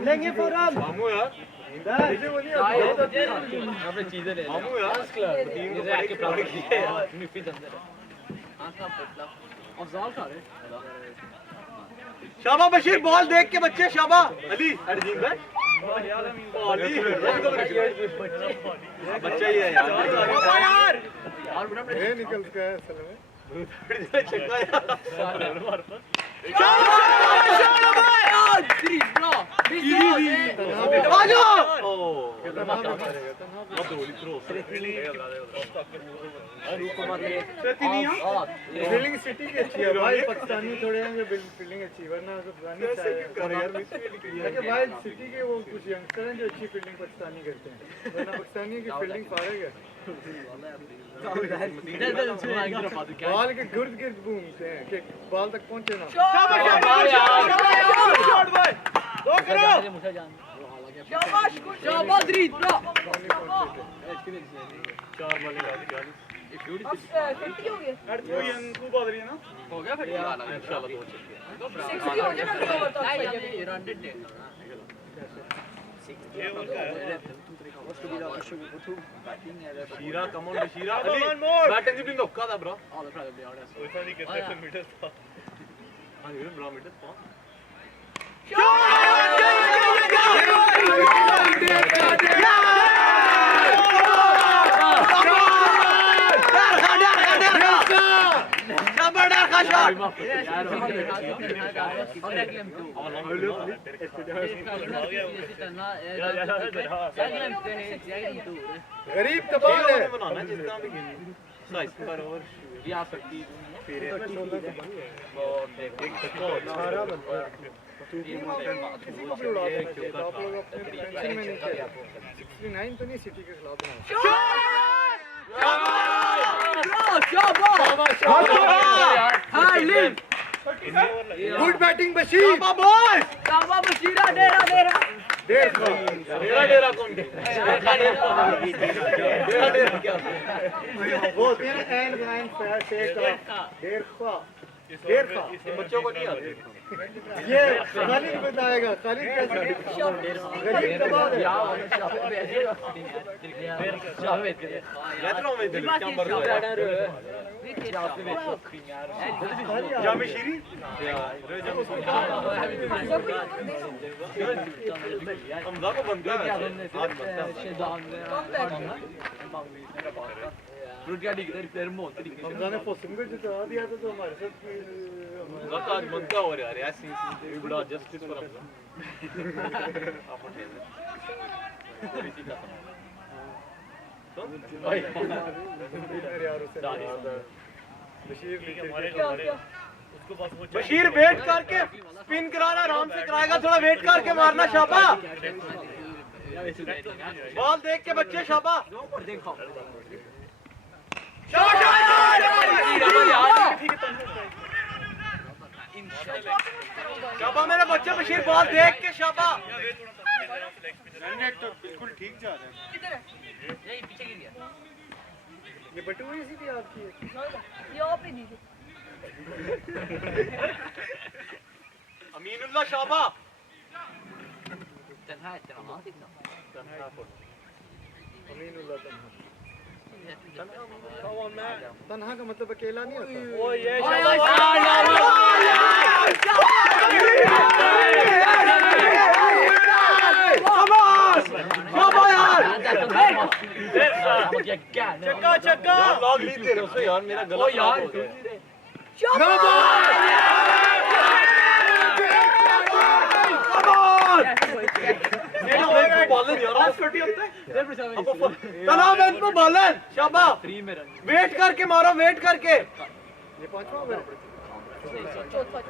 लेंगे फौरन मामू यार आपने चीजें ले मामू यार टीम को बड़ी की प्राउड की है यार मिफिद अंदर अफजाल खा रहे शाबा बशीर, बॉल देख के बच्चे। शाबा अली अर्जीत भाई अली बच्चा ही है यार यार ये निकल के असल में चक्का यार फील्डिंग सिटी की अच्छी है भाई, पाकिस्तानी थोड़े हैं जो फील्डिंग अच्छी, वरना तो पुरानी भाई सिटी के वो कुछ यंगस्टर हैं जो अच्छी फील्डिंग पाकिस्तानी करते हैं, वरना पाकिस्तानी की फील्डिंग फारग है। बॉल के गिर्द गिर्द घूमते हैं कि बॉल तक पहुंचे ना। शाबाश शाबाश रीत ब्रो। अब 50 हो गए। हो गया फिर इंशाल्लाह 60 हो जाए ना तो ओवर तक सही है। शीरा कम ऑन शीरा बैटिंग भी धोखा था bro all the probably honest वैसा नहीं कितने मीटर था हां ये ब्रो मीटर था गरीब तबाह है बनाना जितना भी साइज पर ओवर ये आ सकती है फिर एक किसी को भी उड़ा देना चाहिए, तो आप लोग अपने टेंशन में नहीं थे। 69 तो नहीं सिटी के खिलाफ बनाया। Good batting Bashir. डेरा कौन डेरा क्या वो तेरे एंड लाइन से देर खा बच्चों को नहीं आते ये खालिद बताएगा, खालिद कैसे गरीब तबाह है। लेट्रो में दिल क्या पर जामे शीरी हमजा को बंद कर आज बनता रुटिया डिग्री तेरे मोह तरीके हमजा ने पोसिंगर जिता दिया था तो हमारे साथ हमजा आज बनता हो यार ऐसी बड़ा जस्टिस पर हमजा बशीर वेट करके स्पिन कराना, आराम से कराएगा, थोड़ा वेट करके मारना। शाबा बॉल देख के बच्चे, शाबा शाबा मेरे बच्चे बशीर बॉल देख के शाबा नेट तो बिल्कुल ठीक जा रहा है। किधर है? यही पीछे गिर गया। ये बटी हुई सी भी आपकी है। ये ऑफ ही दीजिए। अमीनुल्लाह शाबा तन्हा है तन्हा दिखना। अमीनुल्लाह तन्हा का मतलब अकेला नहीं होता। ओ ये चक्का चक्का लॉग ली तेरे उससे यार मेरा गला यार वेट करके मारो वेट करके ये पांचवा ओवर है। चौथा।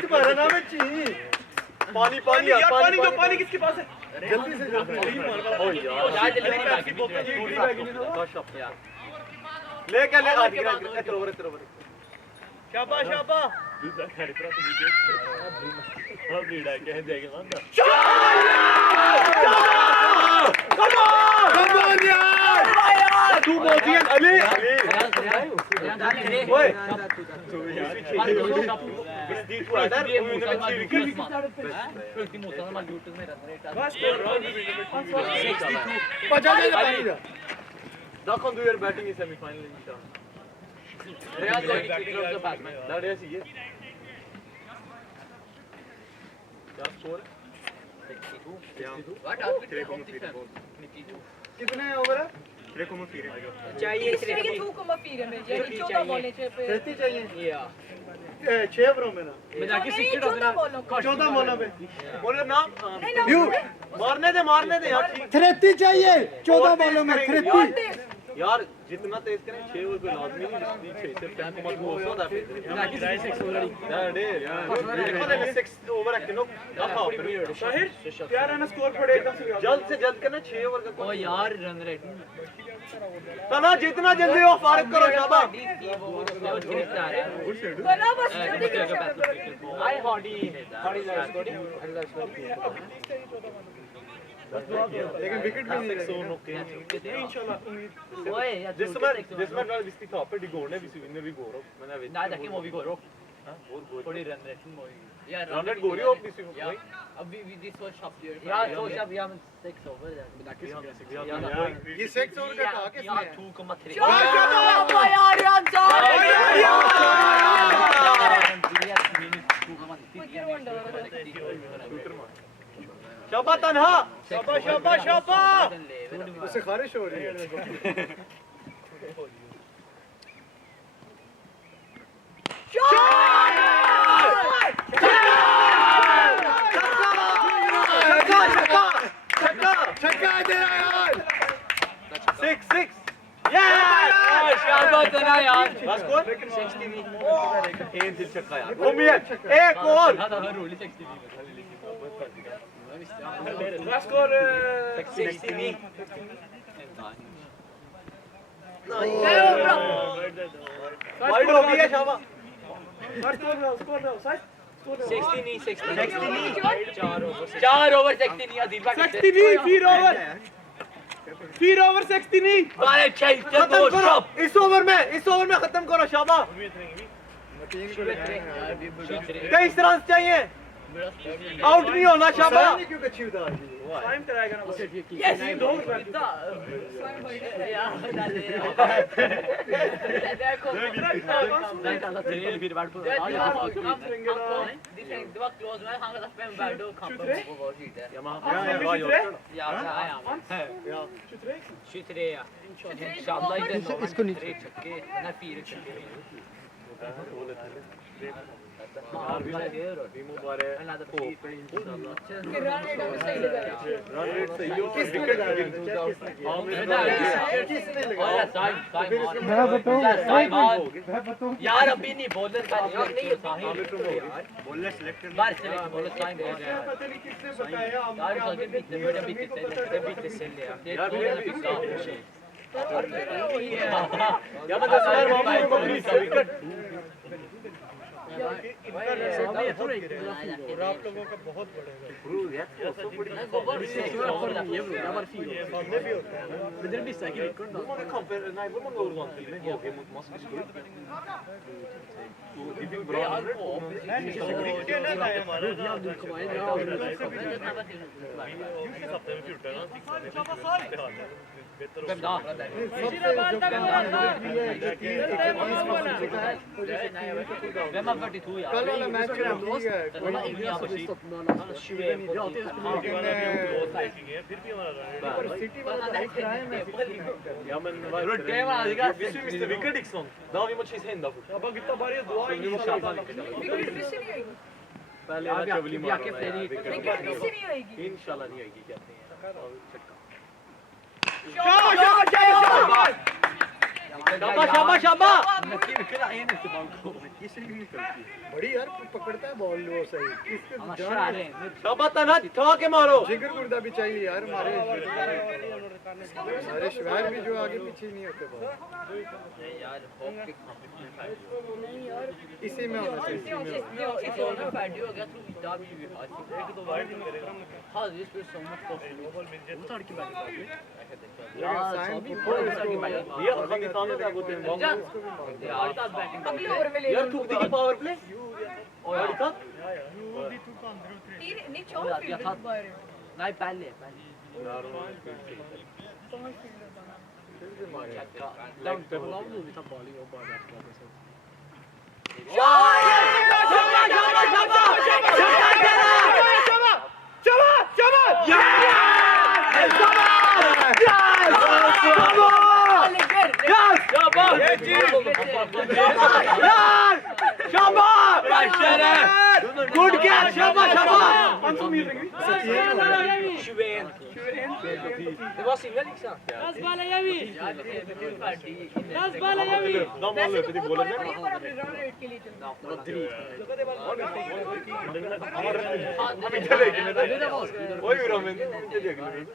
तुम्हारा नाम है ची। पानी पानी पानी किसके पास है? जल्दी से जल्दी। लेके ले शाबाश शाबाश तू बोलती है अली ओए Duck on to your batting in semi-final in Shah. Riyad Kohli cricketer of the batsman. That is ये. क्या स्कोर है? 62. What happened to the competition? 52. कितने ओवर है? चाहिए इस तरह की थूक को मत पी रहे मेरे यार 14 बॉलें थे पे 30 चाहिए। या 6 ओवरों में ना। मैं जाके 60 14 बॉलों को 14 बॉलों में। बोले नाम नहीं ना मारने दे यार ठीक 30 चाहिए 14 बॉलों में 30। यार जितना तेज करें 6 ओवर पे लाजमी नहीं 6 से पैन को मत वो सो दैट जाके 6 already. देखो ना 6 ओवर है किनो शाहिर क्या रहना स्कोर पड़े एकदम से जल्द से जल्द करना 6 ओवर का ओ यार रन रेट तना जितना जल्दी हो फारिग करो शाबाश बना बस जल्दी करो I hardly लेकिन विकेट भी नहीं रहेगा। ओए जिसमें ना विस्ती था पे डिगोने भी विनर भी गोरो मैंने ना जाके मूवी करो और थोड़ी रन रेट यार रन रेट गोरी हो किसी को भाई अभी we this was shop here यार so shop यार 6 over ये 6 ओवर का कहा किसने है? 2.3 यार यार शाबा तन्हा शाबाश शाबाश शाबाश उससे खारिश हो रही है। छक्का दे यार। 6 शाबाश तना यार बस स्कोर 63 तीन दिल छक्का यार उम्मीद एक और रोली 63 स्कोर 63 वाइड हो गई है शाबा स्कोर दो साइड 4 ओवर 63 अजीब बात 63 फिर ओवर 63 बारे चाहिए खत्म करो इस ओवर में खत्म करो शाबा 23 रन चाहिए आउट नहीं होना शाबाश सामने क्यों कच्ची उतार दी टाइम कराएगा ना बस यस दो देखो det var close med han hade 5 bad och kampen på vår sida. Ja, men Ja, ja. 23 ja. Inshallah inte इसको नीचे। 3 छक्के ना 4 छक्के. भी मुबारक किरण रेट अभी सही लगा रन रेट सही हो किसने लगाया किसने लगाया मैं बताऊं यार अभी नहीं बॉलर का नहीं बॉलर सिलेक्टेड बार सेलेक्ट बॉलर साइन हो गया पता नहीं किसने बताया यार सोचे बीते से ले यार या मैं 10 बार वापस बकरी का विकेट और आप लोगों का बहुत बढ़ेगा सामने भी होता है Man kan nej, vad många år vann till HG mot Moskva skulle. Så det blir bra. Vem har 42 ja? कल वाला मैच ठीक है सिटी वाला लाइक कराया मैं Ja men visst vi visste vilka Dixon. Då har vi mot Chase hända fort. अब कितना बार ये दुआ Vi måste köpa विकेट फिर से नहीं होगी पहले ना चवली मार विकेट फिर से नहीं होगी इंशाल्लाह नहीं आएगी कहते हैं शाबाश शाबाश शाबाश बड़ी यार पकड़ता है बॉल वो सही इसके जान शाबाश तना ठा के मारो जिगर गुर्दा भी चाहिए यार हमारे शिवार भी जो आगे पीछे नहीं होते बॉल यार हॉकी कंपटीशन नहीं यार इसी में होना चाहिए इसी में इस ओवर फैडी हो गया तो इतना भी एक तो वाइड करेगा हां this is so much possible उतार की बात यार साइन की ये खाली सामने तक होते हैं यार तब बैटिंग अगले ओवर में ले यार थूक दी की पावर प्ले और का तीन नहीं 4 फील्डर बाहर नहीं पहले गुड कैच शाबाश शाबाश Det var singel liksom. De har löpt i bollen där. Run rate के लिए चलना Han vill inte lägga med det. Oj då men det lägger vi.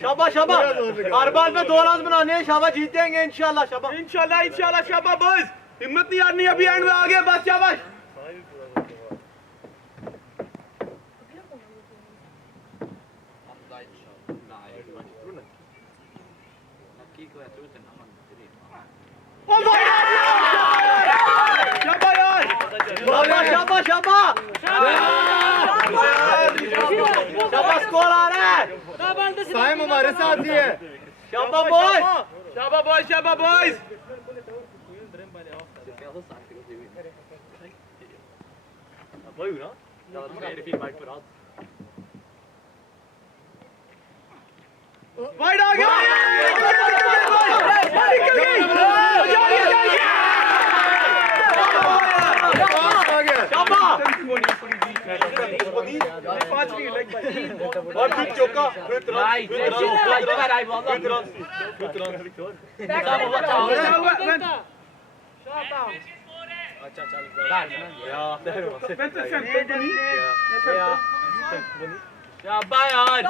शाबाश शाबाश हर बार में 2 रन बनाने हैं शाबाश जीतेंगे इंशाल्लाह शाबाश इंशाल्लाह इंशाल्लाह शाबाश बॉयज हिम्मत नहीं हारनी अभी एंड में आ गए बस शाबाश शाबाश शाबाश शाबाश शाबाश स्कोर आ रहा है साइम हमारे साथ ही है शाबाश बॉयज शाबाश बॉयज शाबाश boys Var ju då? Ja, det är fin mark på rad. Wide आ गया और फिर चौका फिर अच्छा चल ja det här var vänta center på ni ja शाबाश यार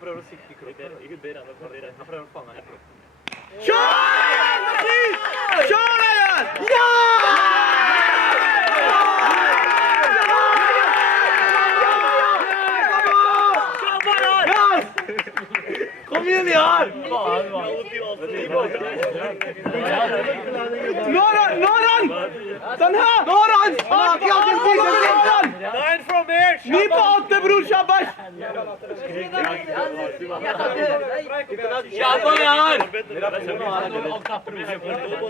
pröva att sikta kropp inte bära för det för att fånga här kör यार Kom igjen, यार! No run! Tanha! No run! क्या जल्दी run! 9 from 8! Ni på 8 bror, शाबाश! शाबाश यार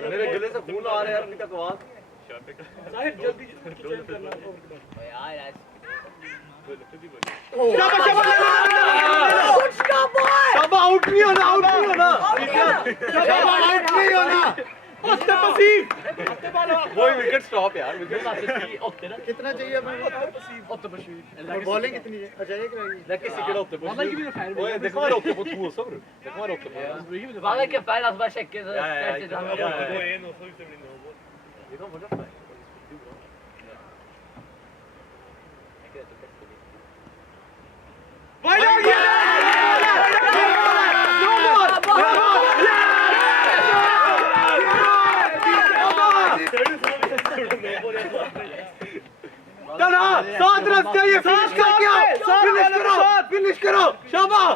मेरे गले से खून आ रहा है यार अभी तक आवाज शाबाश आउट नहीं होना शाबाश आउट नहीं होना हस्ते पसीब वो विकेट स्टॉप यार कितना चाहिए अपने को? और बॉलिंग कितनी है? अच्छा एक रहेगी। लेकिन सिकड़ा होते ओए देखो मारो होते बहुत हुआ सब देखो मारो होते Vale que fai las baixas que देखो बोला Wide out here! सात रन चाहिए फिनिश करो शाबाश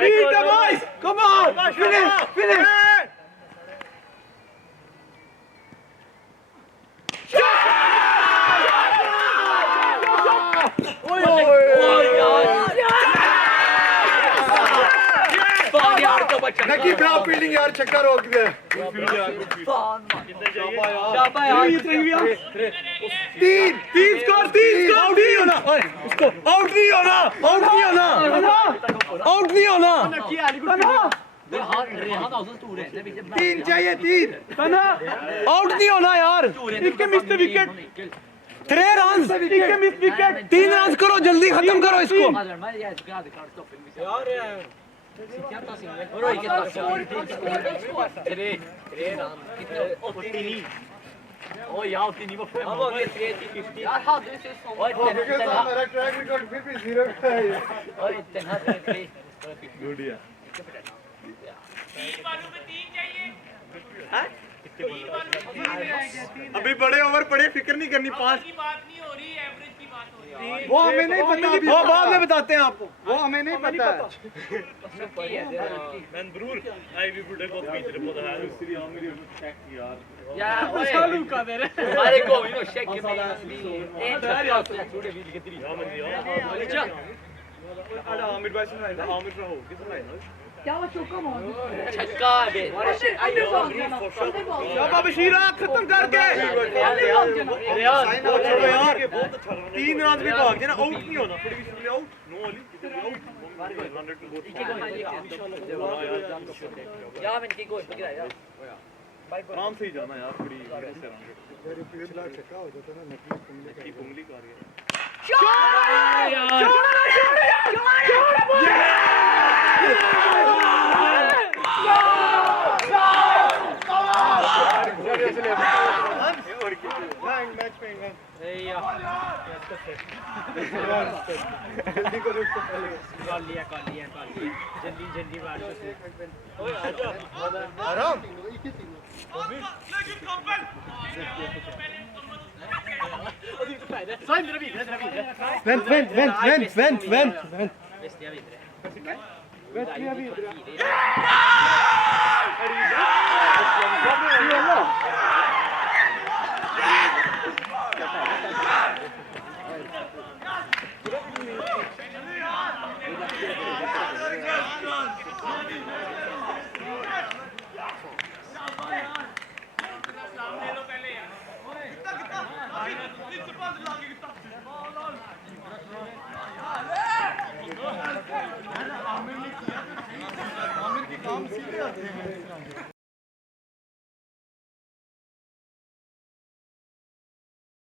beat the boys come on finish नकी खराब फील्डिंग यार छक्का रोक दिया तीन स्कोर आउट नहीं होना आउट नहीं होना तीन चाहिए आउट नहीं होना यार इक्के मिस द विकेट 3 रन इक्के मिस विकेट 3 रन करो जल्दी खत्म करो इसको मेरा ट्रैक रिकॉर्ड फिर भी 0 का है अभी बड़े ओवर पड़े फिक्र नहीं करनी 5 वो हमें नहीं पता अभी वो बाद में बताते हैं आपको वो हमें नहीं पता Men bror, nej vi borde gått vidare på det här. Varje gång vi nu checkar med Amir भाई सुनाए ना आमिर रहो किस सुनाए ना क्या वो चौका मार छक्का दे शाबाश बशीर खत्म करके रियाज छोड़ो यार बहुत अच्छा 3 रन भी भाग गए ना आउट नहीं होना थोड़ी भी सुन आउट नो वाली आउट या मैं की कोई पकड़ा यार आराम से ही जाना यार थोड़ी से छक्का हो जाता ना नकली कुंगली कर गया मैच में जल्दी को रुक कॉल लिया जल्दी बात आराम